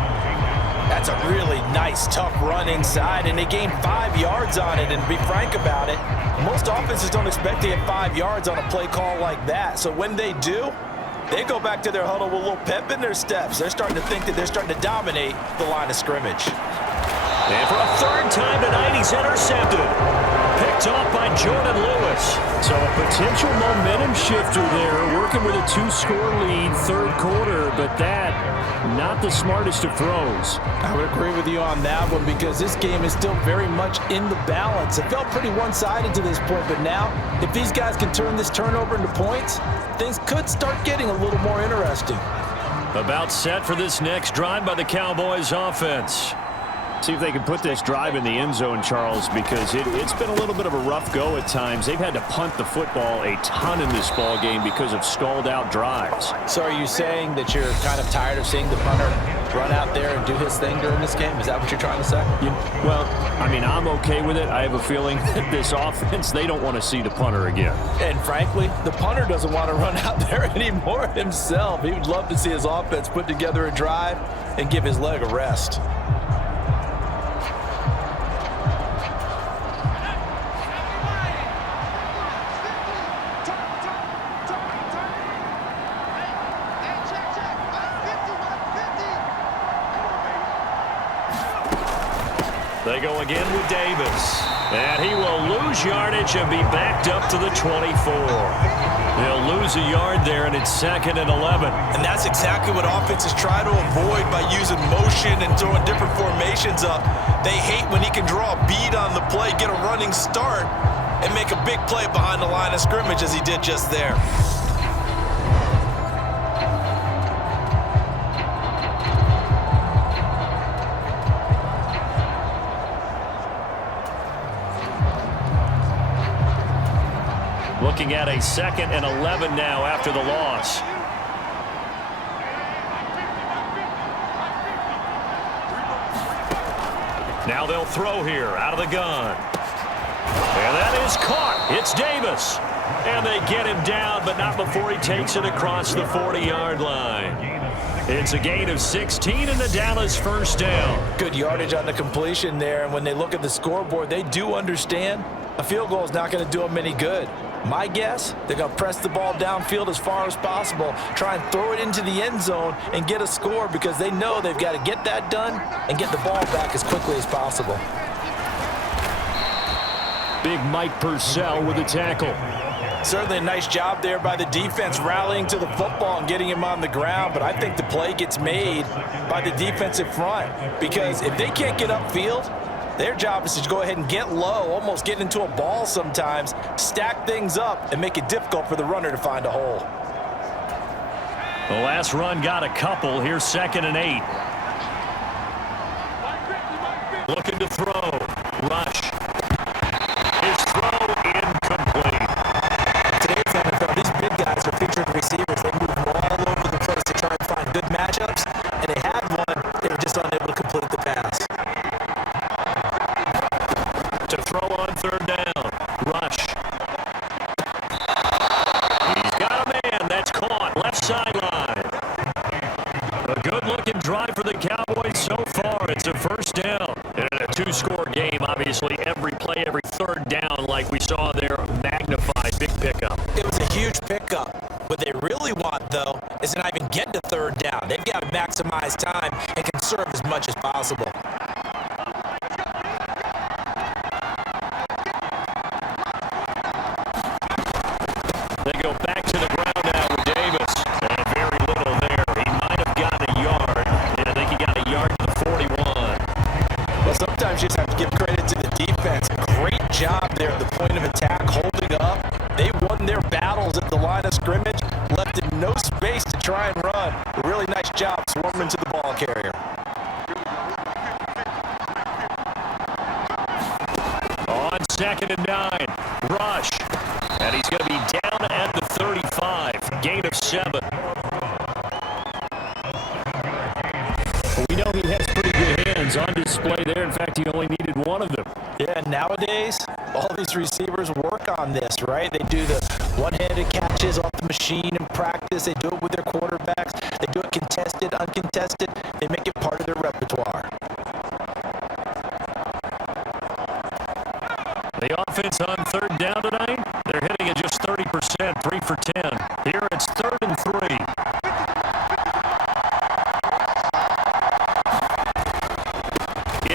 That's a really nice, tough run inside, and they gained 5 yards on it. And to be frank about it, most offenses don't expect to get 5 yards on a play call like that. So when they do, they go back to their huddle with a little pep in their steps. They're starting to think that they're starting to dominate the line of scrimmage. And for a 3rd time tonight, he's intercepted. Picked off by Jordan Lewis. So a potential momentum shifter there, working with a 2-score lead, 3rd quarter, but that, not the smartest of throws. I would agree with you on that one because this game is still very much in the balance. It felt pretty one-sided to this point, but now, if these guys can turn this turnover into points, things could start getting a little more interesting. About set for this next drive by the Cowboys offense. See if they can put this drive in the end zone, Charles, because it's been a little bit of a rough go at times. They've had to punt the football a ton in this ball game because of stalled out drives. So are you saying that you're kind of tired of seeing the punter run out there and do his thing during this game? Is that what you're trying to say? Well, I mean, I'm okay with it. I have a feeling that this offense, they don't want to see the punter again. And frankly, the punter doesn't want to run out there anymore himself. He would love to see his offense put together a drive and give his leg a rest. They go again with Davis. And he will lose yardage and be backed up to the 24. He'll lose a yard there, and it's 2nd and 11. And that's exactly what offenses try to avoid by using motion and throwing different formations up. They hate when he can draw a bead on the play, get a running start, and make a big play behind the line of scrimmage as he did just there. Looking at a 2nd and 11 now after the loss. Now they'll throw here out of the gun. And that is caught. It's Davis. And they get him down, but not before he takes it across the 40-yard line. It's a gain of 16 and the Dallas 1st down. Good yardage on the completion there. And when they look at the scoreboard, they do understand a field goal is not going to do them any good. My guess, they're going to press the ball downfield as far as possible, try and throw it into the end zone and get a score because they know they've got to get that done and get the ball back as quickly as possible. Big Mike Purcell with a tackle. Certainly a nice job there by the defense rallying to the football and getting him on the ground, but I think the play gets made by the defensive front because if they can't get upfield, their job is to go ahead and get low, almost get into a ball sometimes, stack things up, and make it difficult for the runner to find a hole. The last run got a couple. Here's 2nd and 8. Looking to throw. Rush. His throw incomplete. Today's NFL, these big guys are featured receivers. They move all over the place to try and find good matchups, and they had one. They were just unable to complete the pass. To throw on 3rd down. Rush. He's got a man. That's caught. Left sideline. A good-looking drive for the Cowboys so far. It's a 1st down. And in a 2-score game, obviously, every play, every 3rd down, like we saw there, magnified. Big pickup. It was a huge pickup. What they really want, though, is to not even get to 3rd down. They've got to maximize time and conserve as much as possible. They go back to the ground now with Davis. And very little there. He might have gotten a yard. Yeah, I think he got a yard to the 41. Well, sometimes you just have to give credit to the defense. Great job there at the point of attack, holding up. They won their battles at the line of scrimmage, left in no space to try and run. A really nice job swarming to the ball carrier. On 2nd and 9. Rush. And he's going to be down at the 35. Gain of 7. We know he has play there. In fact, he only needed one of them. Yeah, nowadays, all these receivers work on this, right? They do the one-handed catches off the machine in practice. They do it with their quarterbacks. They do it contested, uncontested. They make it part of their repertoire. The offense on third down tonight, they're hitting at just 30%, 3 for 10. Here it's 3rd and 3.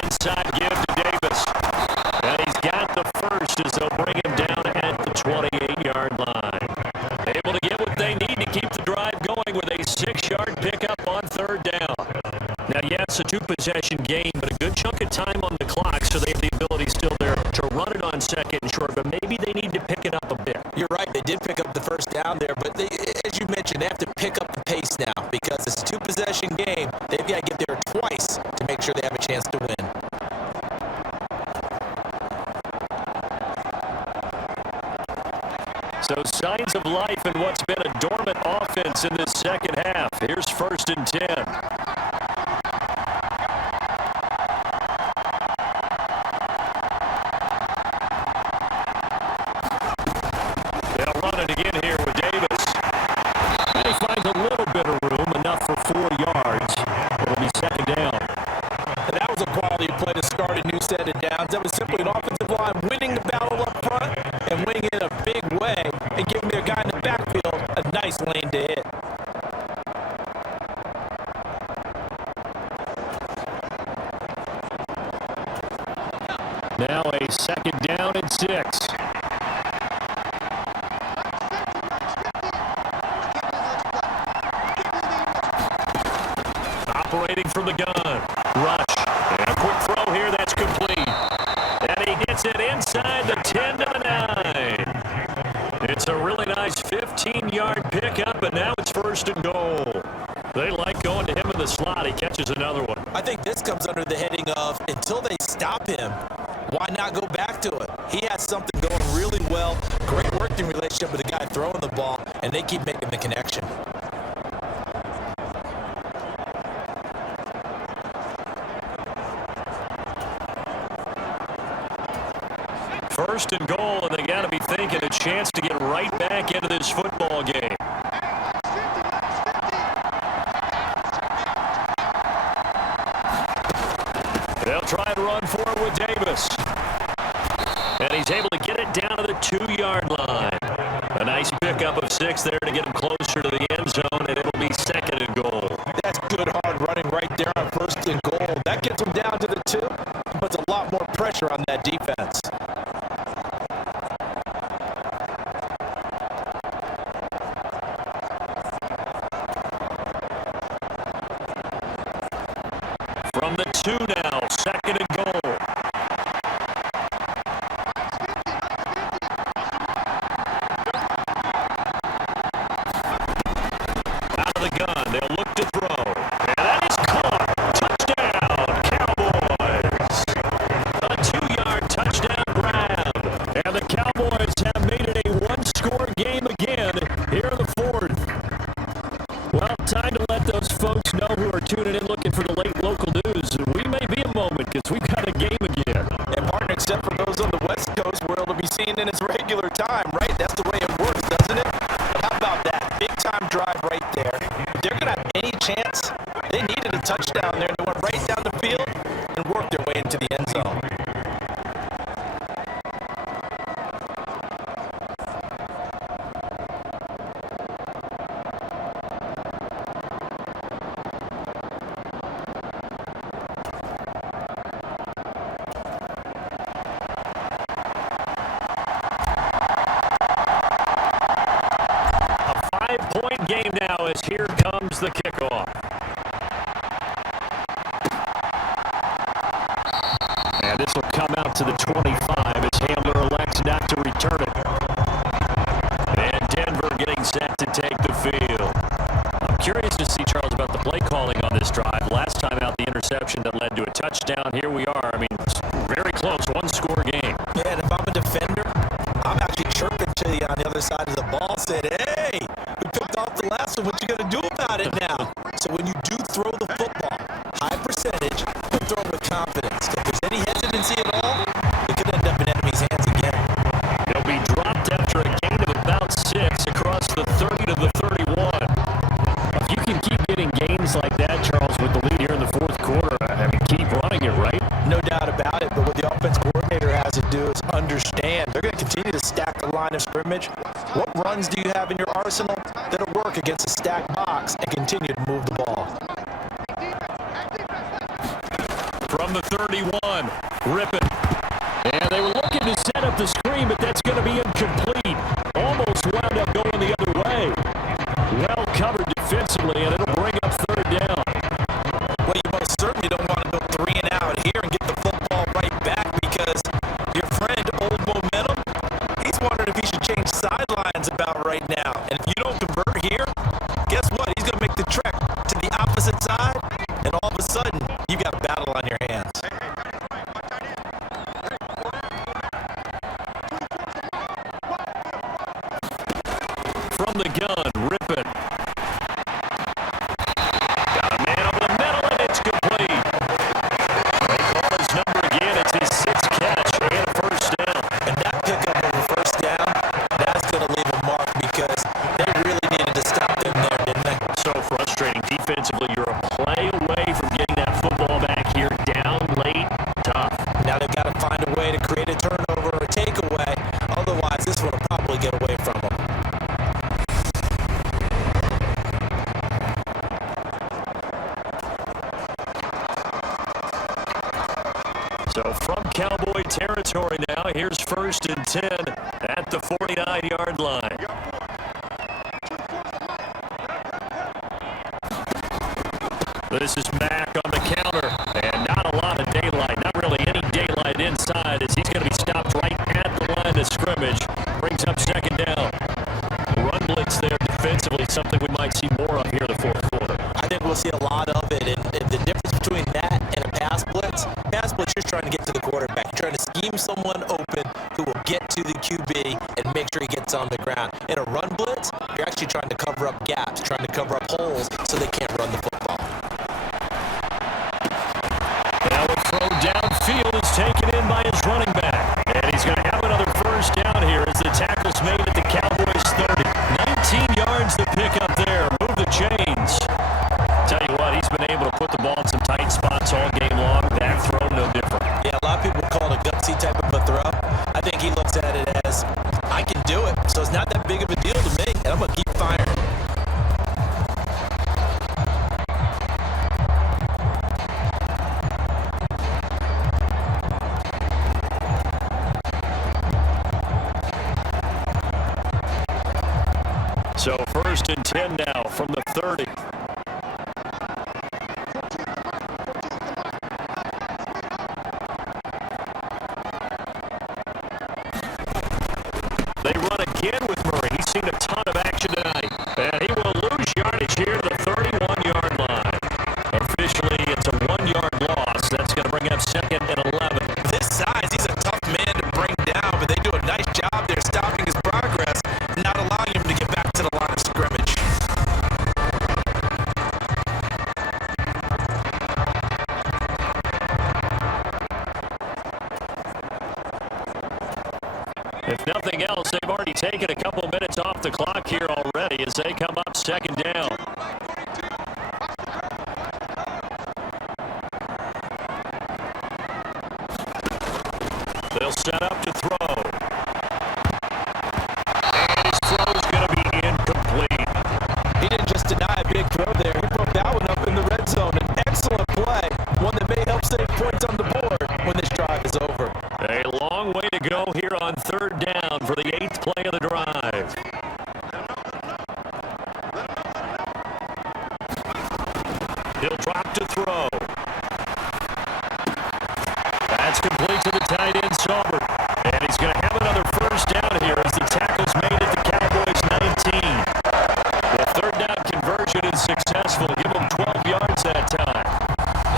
Inside give to Davis. And he's got the first as they'll bring him down at the 28-yard line. Able to get what they need to keep the drive going with a 6-yard pickup on third down. Now, yeah, it's a 2-possession game, but a good chunk of time on the clock, so they have the ability still there to run it on second and short, but maybe they need to pick it up a bit. You're right. They did pick up the first down there, but they, as you mentioned, they have to pick up the pace now because it's a 2-possession game. They've got to get there twice to make sure they have a chance to win. So signs of life in what's been a dormant offense in this second half. Here's 1st and 10. They'll run it again here with Davis. And he finds a little bit of room, enough for 4 yards. It'll be 2nd down. And that was a quality play to start a new set of downs. That was simply an offensive line winning the battle up front and winning it in a big way and giving their guy in the backfield a nice lane to hit. Now a 2nd down and 6. Operating from the gun. Rush. And a quick throw here. That's complete. And he gets it inside the 10-9. It's a really nice 15-yard pickup, and now it's 1st and goal. They like going to him in the slot. He catches another one. I think this comes under the heading of until they stop him, why not go back to it? He has something going really well. Great working relationship with the guy throwing the ball, and they keep making the connection. First and goal, and they got to be thinking a chance to get right back into this football game. They'll try and run forward with Davis. And he's able to get it down to the 2-yard line. A nice pickup of 6 there to get him closer to the end zone, and it'll be 2nd and goal. That's good hard running right there on 1st and goal. That gets them down to the 2, puts a lot more pressure on that defense. From the 2 now, 2nd and goal. Out of the gun, they'll look to throw. And that is caught. Touchdown, Cowboys. A 2-yard touchdown grab. And the Cowboys have made it a 1-score game again here in the 4th. Well, time to let those folks know who are tuning in looking for the late local news. We may be a moment because we've got a game again. And partner, except for those on the West Coast, where it'll be seen in its regular time, right? That's the way it works, doesn't it? But how about that? Big-time drive right there. If they're going to have any chance, they needed a touchdown there. They went right down the field and worked their way into the end zone. Point game now as here comes the kickoff. And this will come out to the 25 as Hamler elects not to return it. And Denver getting set to take the field. I'm curious to see, Charles, about the play calling on this drive. Last time out, the interception that led to a touchdown. Here we are. I mean, it's very close, 1-score game. Yeah, and if I'm a defender, I'm actually chirping to you on the other side of the ball, saying, hey, we picked off the last one. What you going to do about it now? So when you do throw the football, high percentage, but throw it with confidence. doubt about it, but what the offense coordinator has to do is understand they're going to continue to stack the line of scrimmage. What runs do you have in your arsenal that'll work against a stacked box and continue to move the ball? From the 31, Rippon. And they were looking to set up the screen, but that's going to be incomplete. Almost wound up going the other way. Well covered defensively, and it'll bring up third down. Well, you most certainly don't want to go 3 and out here and get the football right back because your friend, Old Momentum, he's wondering if he should change sidelines about right now. And if you don't convert here, guess what? He's going to make the trek to the opposite side, and all of a sudden, you've got a battle on your hands. From the gun, Rippon. Got a man over the middle, and it's complete. They call his number again. It's his 6th catch and a first down. And that pickup of a first down, that's going to leave a mark because they really needed to stop them there, didn't they? So frustrating defensively. You're a play away from getting that football back here down late. Tough. Now they've got to find a way to create a turnover or a takeaway. Otherwise, this one will probably get away from them. So from Cowboy territory now, here's 1st and 10 at the 49-yard line. This is Mack on the counter, and not a lot of daylight, not really any daylight inside as he's going to be stopped right at the line of scrimmage. Brings up 2nd down. Run blitz there defensively, something we might see more of here in the 4th quarter. I think we'll see a lot of it, and the difference between that and a pass blitz, you're trying to get to the quarterback. You're trying to scheme someone open who will get to the QB and make sure he gets on the ground. In a run blitz, you're actually trying to cover up gaps, trying to cover up holes so they can't run the football. Now a throw downfield is taken in by his running back. And he's going to have another first down here as the tackle's made at the Cowboys 30. 19 yards to pick up there. Move the chains. Tell you what, he's been able to put the ball in some tight spots all game long. That throw, no different. Yeah, a lot of people call it a gutsy type of a throw. I think he looks at it as, I can do it, so it's not that big of a deal to me, and I'm going to keep firing. So 1st and 10 now from the 30. They run again with Murray. He's seen a ton of action tonight. And he will lose yardage here to the 31-yard line. Officially, it's a 1-yard loss. That's going to bring up 2nd and 11. This size, he's a tough man to bring down, but they do a nice job there stopping his progress, not allowing him to get back to the line of scrimmage. If nothing else, they've already taken a couple of minutes off the clock here already as they come up 2nd down. They'll set up to throw. And his throw's going to be incomplete. He didn't just deny a big throw there. He broke that one up in the red zone. An excellent play, one that may help save points on the board when this drive is over. A long way to go here on 3rd down for the 8th play of the drive. He'll drop to throw. That's complete to the tight end, Sauber. And he's going to have another first down here as the tackle's made at the Cowboys 19. The 3rd down conversion is successful. Give them 12 yards that time.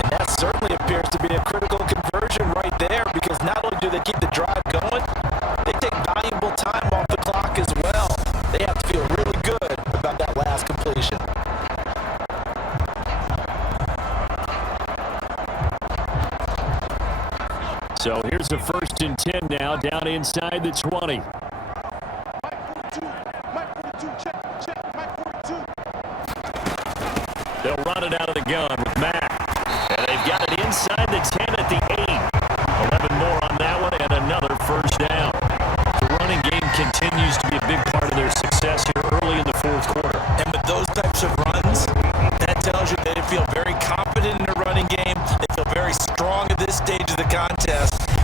And that certainly appears to be a critical conversion right there because not only do they keep the drive going, they take valuable time off the clock as well. They have to feel really good about that last completion. So here's the 1st and 10 now, down inside the 20. They'll run it out of the gun with Mack. And they've got it inside the 10 at the 8.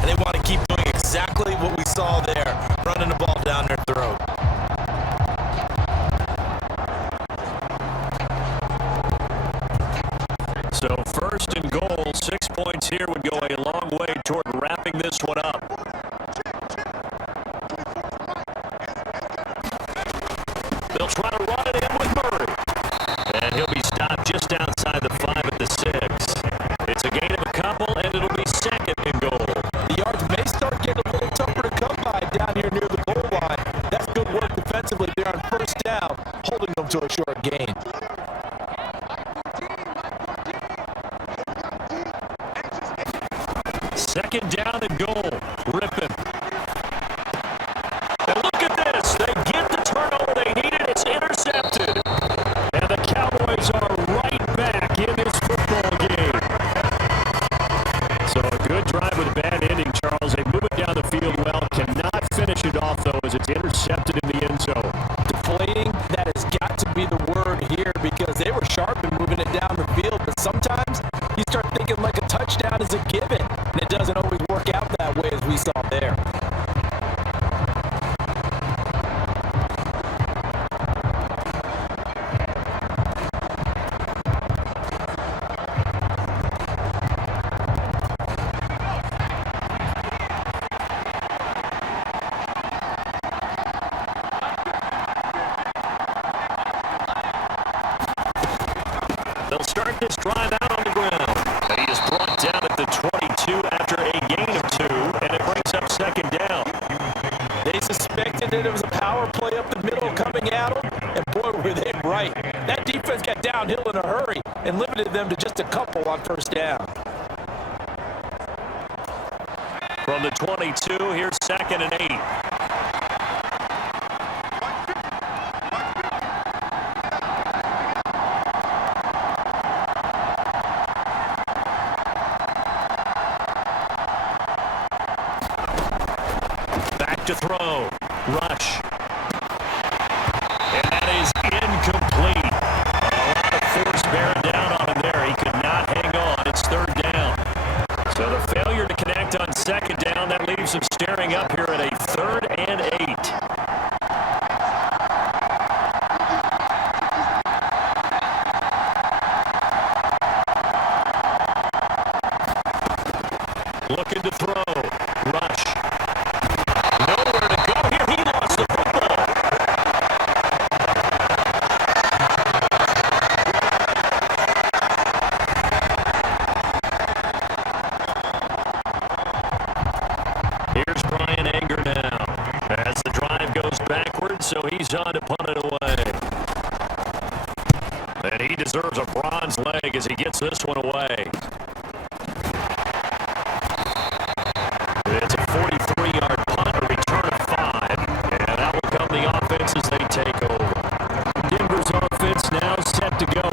They want to keep doing exactly what we saw there, running the ball down their throat. So first and goal, 6 points here would go a long way toward wrapping this one up. They'll try to run it in with Murray. And he'll be stopped just outside the 5 at the 6. It's a gain of a couple, and it'll be second and goal. The yards may start getting a little tougher to come by down here near the goal line. That's good work defensively there on first down, holding them to a short gain. Second down and goal. Rippon. And look at this. They get the turnover they needed. It's intercepted. And the Cowboys are right back in this football game. So a good drive with a bad ending, Charles. They move it down the field well. Cannot finish it off, though, as it's intercepted in the end zone. Deflating, that has got to be the word here because they were sharp in moving it down the field, but sometimes you start thinking like a touchdown is a given, and it doesn't always work out that way as we saw there. They'll start this drive out on the ground. And he is brought down at the 22 after a gain of 2, and it brings up second down. They suspected that it was a power play up the middle coming at them, and boy, were they right. That defense got downhill in a hurry and limited them to just a couple on first down. From the 22, here's second and 8. To throw. Rush. And that is incomplete. A lot of force bearing down on him there. He could not hang on. It's third down. So the failure to connect on second down, that leaves him staring up here at a 3rd and 8. Looking to throw. Rush. Nowhere to go here. He lost the football. Here's Brian Anger now. As the drive goes backwards, so he's on to punt it away. And he deserves a bronze leg as he gets this one away. It's a 43-yard punt, a return of 5, and that will come the offense as they take over. Denver's offense now set to go.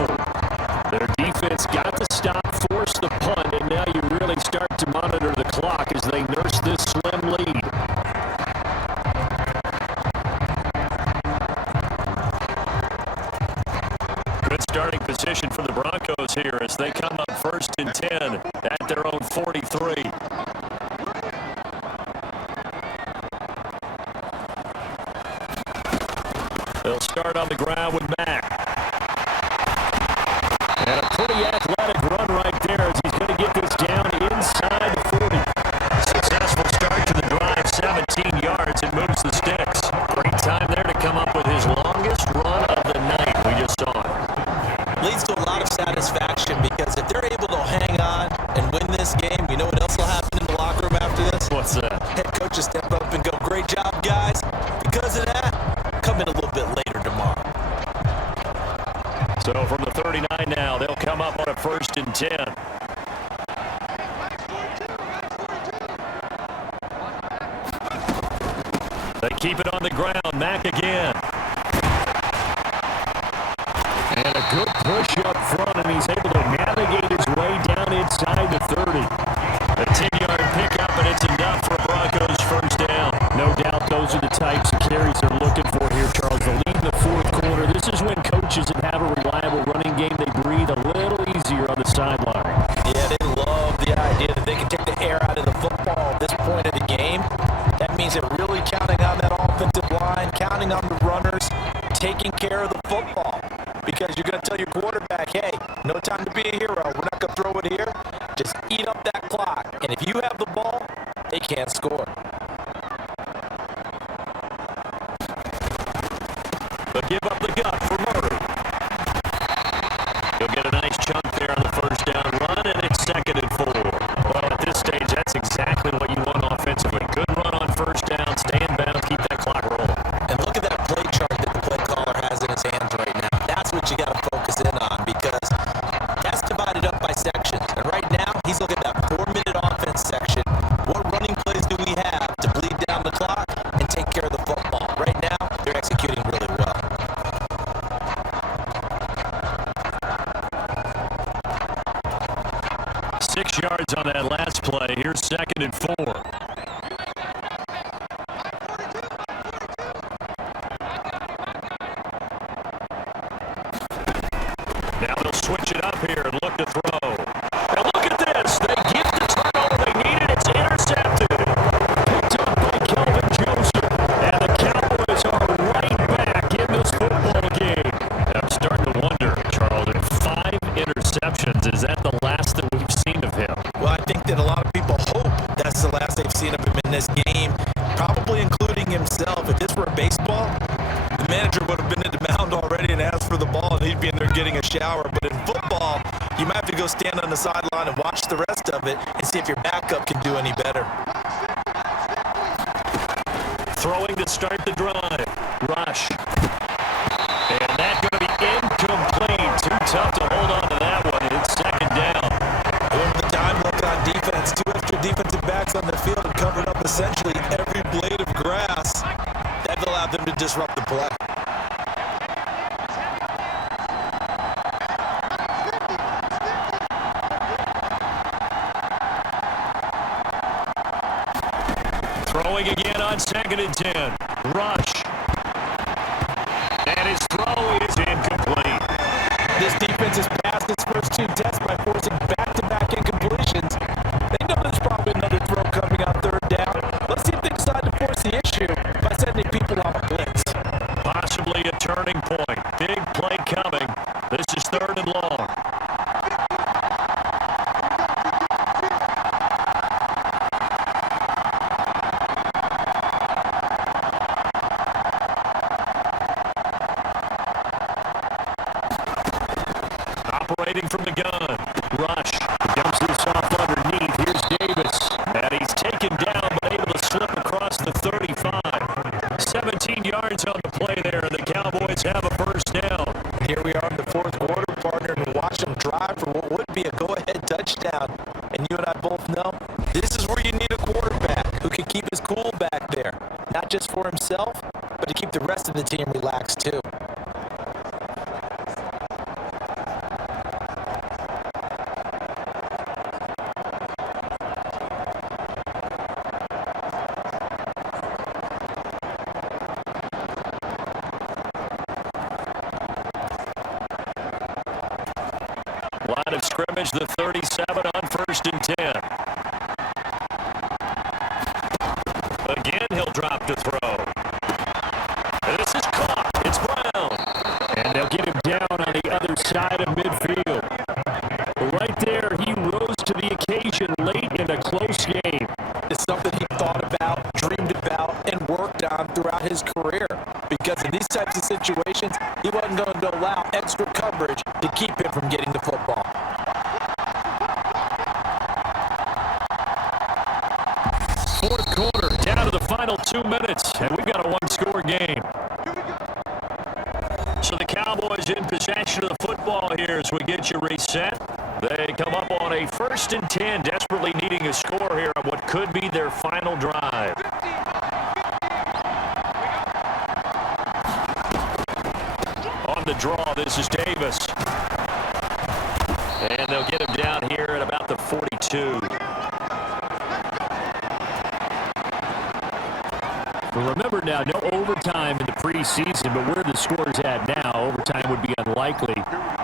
Their defense got to stop, force the punt, and now you really start to monitor the clock as they nurse this slim lead. Good starting position for the Broncos here as they come up 1st and 10 at their own 43. They'll start on the ground with Mack. And a pretty athletic run right there as he's going to get this down inside the 40. Successful start to the drive, 17 yards, and moves the sticks. Great time there to come up with his longest run of the night. We just saw it. Leads to a lot of satisfaction because if they're able to hang on and win this game, you know what else will happen in the locker room after this? What's that? Head coach will step up and go, great job, guys. Because of that, come in a little bit later tomorrow. So from the 39 now, they'll come up on a 1st and 10. They keep it on the ground. Mack again. And a good push up front, and he's able to navigate his way down inside the 30. A 10-yard pickup, and it's enough for Broncos first down. No doubt those are the types of carries they're looking for here, Charles. The lead in the 4th quarter. This is when coaches that have a reliable running game, they breathe a little easier on the sideline. Yeah, they love the idea that they can take the air out of the football at this point of the game, that means they're really counting on that offensive line, counting on the runners, taking care of the football. Because you're going to tell your quarterback, hey, no time to be a hero. We're not going to throw it here. Just eat up that clock. And if you have the ball, they can't score. But give up the gut for Murray. He'll get a nice chunk there on the first down run, and it's 2nd and 4. Well, at this stage, that's exactly what you want offensively. Good run on first down, stay in bounds, keep that clock rolling. And look at that play chart that the play caller has in his hands right now. That's what you got to focus in on, because that's divided up by sections. And right now, he's looking at that 4-minute offense section. What running plays do we have to bleed down the clock and take care of the football? Right now, they're executing really well. Six yards on that last play. Here's 2nd and 4. Now they'll switch it up here and look to throw. Now look at this. They get the turnover they needed. It's intercepted. Picked up by Kelvin Joseph. And the Cowboys are right back in this football game. I'm starting to wonder, Charles, if 5 interceptions, is that the last that we've seen of him? Well, I think that a lot of people hope that's the last they've seen of him in this game, probably including himself. If this were baseball, the manager would have been at the mound already and asked for the ball, and he'd be in there getting a shower. But in football, you might have to go stand on the sideline and watch the rest of it and see if your backup can do any better. Throwing to start the drive. Rush. And that's going to be incomplete. Too tough to hold on to that one. It's 2nd down. One of the time look on defense. 2 extra defensive backs on the field and covered up essentially every blade of grass. That allowed them to disrupt the play. Throwing again on 2nd and 10. Rush. And his throw is incomplete. This defense has passed its first 2 tests by forcing back-to-back incompletions. They know there's probably another throw coming on 3rd down. Let's see if they decide to force the issue by sending people on a blitz. Possibly a turning point. Big play coming. This is 3rd and long. Operating from the gun. Rush. Dumps this off underneath. Here's Davis. And he's taken down, but able to slip across the 35. 17 yards on the play there, and the Cowboys have a first down. Here we are in the 4th quarter, partner, and watch them drive for what would be a go-ahead touchdown. And you and I both know this is where you need a quarterback who can keep his cool back there. Not just for himself, but to keep the rest of the team relaxed too. Line of scrimmage, the 37 on 1st and 10. Again, he'll drop to throw. And this is caught. It's Brown. And they'll get him down on the other side of midfield. Right there, he rose to the occasion late in a close game. It's something he thought about, dreamed about, and worked on throughout his career. Because in these types of situations, he wasn't going to allow extra coverage to keep him from getting the football. Fourth quarter, down to the final 2 minutes, and we've got a one-score game. So the Cowboys in possession of the football here as we get you reset. They come up on a 1st and 10, desperately needing a score here on what could be their final drive. On the draw, this is Davis. And they'll get him down here at about the 42. Well, remember now, no overtime in the preseason, but where the score's at now, overtime would be unlikely.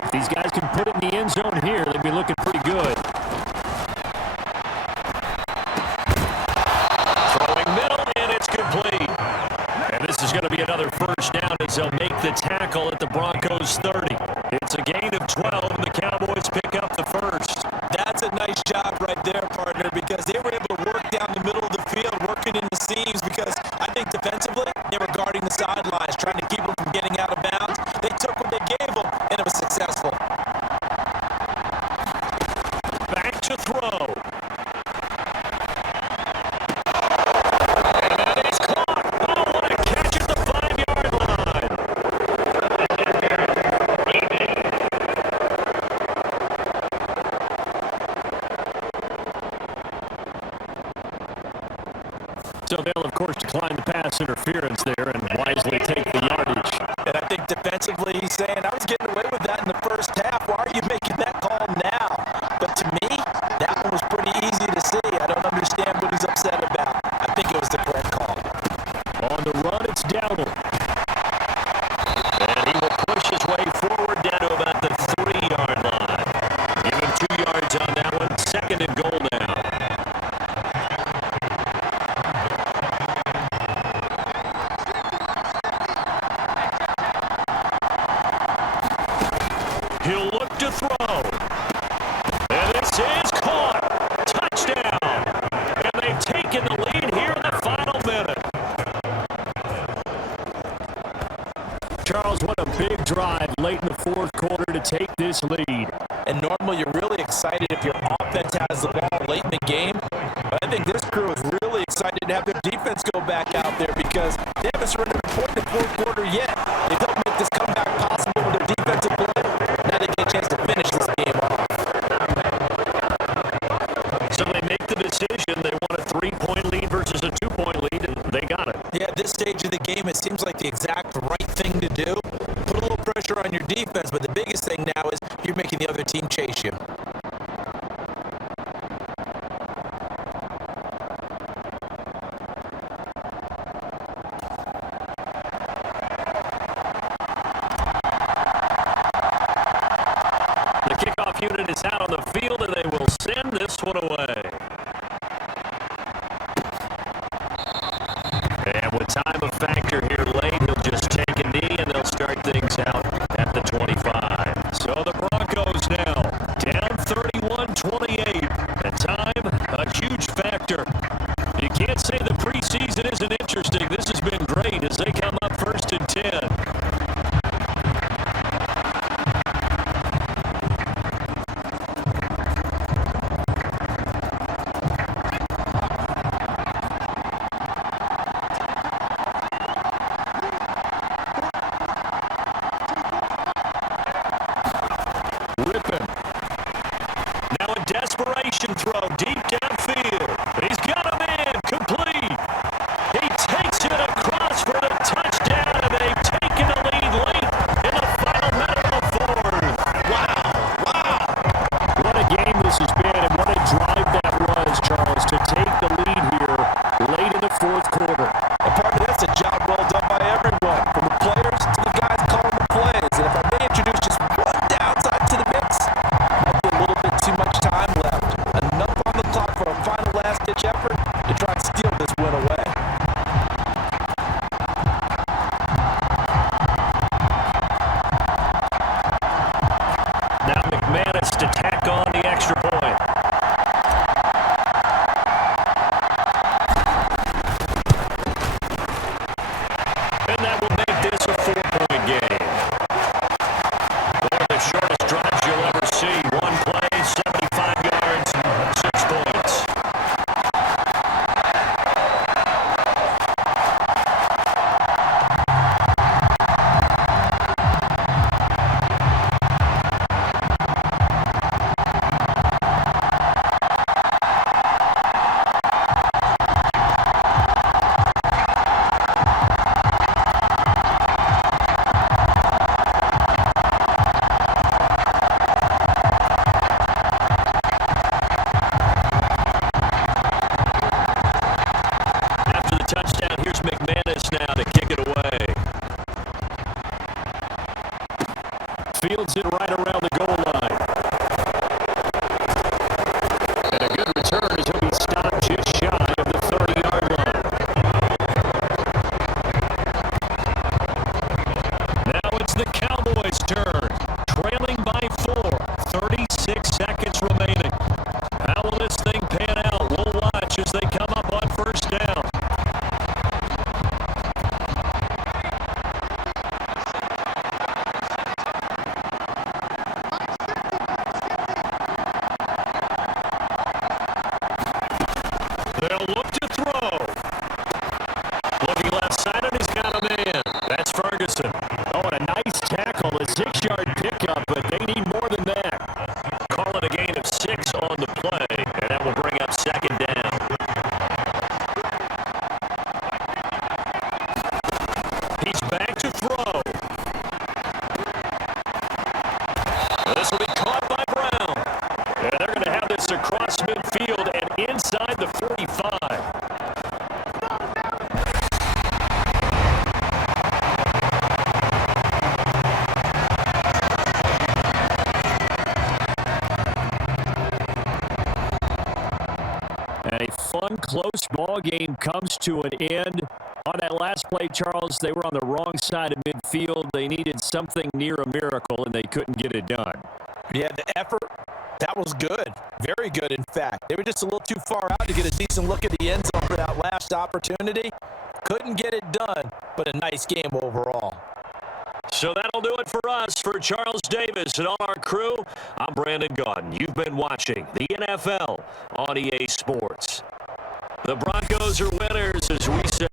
If these guys can put it in the end zone here, they'd be looking pretty good. field, working in the seams, because I think defensively, they were guarding the sidelines, trying to keep them from getting out of bounds. They took what they gave them, and it was successful. Back to throw. So they'll, of course, decline the pass interference there and wisely take the yardage. And I think defensively he's saying, I was getting away with that in the first half. Why are you making that call now? But to me, that one was pretty easy to see. I don't understand what he's upset about. I think it was the correct call. On the run, it's Dowdle. And he will push his way forward down to about the 3-yard line. Give him 2 yards on that one. 2nd and goal now. He'll look to throw. And this is caught. Touchdown. And they've taken the lead here in the final minute. Charles, what a big drive late in the 4th quarter to take this lead. And normally you're really excited if your offense has the ball late in the game. But I think this crew is really excited to have their defense go back out there because they haven't surrendered a point in the 4th quarter yet. They don't make this comeback possible with their defensive play. Now they get a chance to finish this game off. So they make the decision. They want a 3-point lead versus a 2-point lead, and they got it. Yeah, at this stage of the game, it seems like the exact right thing to do. Put a little pressure on your defense, but the biggest thing now is you're making the other team chase you. The kickoff unit is out on the field, and they will send this one away. And with time a factor here late, he'll just take a knee, and they'll start things out at the 25. So the Broncos now down 31-28. At time, a huge factor. You can't say the preseason isn't interesting. This has been great as they come up 1st and 10. Rippon. Now a desperation throw deep downfield. He's got him in. Complete. He takes it across for the touchdown, and they've taken the lead late in the final minute of the 4th. Wow. What a game this has been, and what a drive that was, Charles, to take the lead here late in the 4th quarter. And part of that's a job well done by everyone, from the players to the guys calling the plays. And if I may introduce just one downside to the mix, might be a little bit too much time left. Enough on the clock for a final last-ditch effort to try and steal this win away. Now McManus to tack on the extra point. And that will make this a 4-point game. One of the shortest drives you'll ever see. One play, 75 yards, 6 points. After the touchdown, here's McManus now to kick it away. Fields it right around the goal line. And a good return as he'll be stopped just shy of the 30-yard line. Now it's the Cowboys' turn. Trailing by 4. 36 seconds remaining. How will this thing pan out? We'll watch as they come up on 1st down. close ball game comes to an end. On that last play, Charles, they were on the wrong side of midfield. They needed something near a miracle, and they couldn't get it done. Yeah, the effort, that was good. Very good, in fact. They were just a little too far out to get a decent look at the end zone for that last opportunity. Couldn't get it done, but a nice game overall. So that'll do it for us. For Charles Davis and all our crew, I'm Brandon Gaudin. You've been watching the NFL on EA Sports. The Broncos are winners, as we said.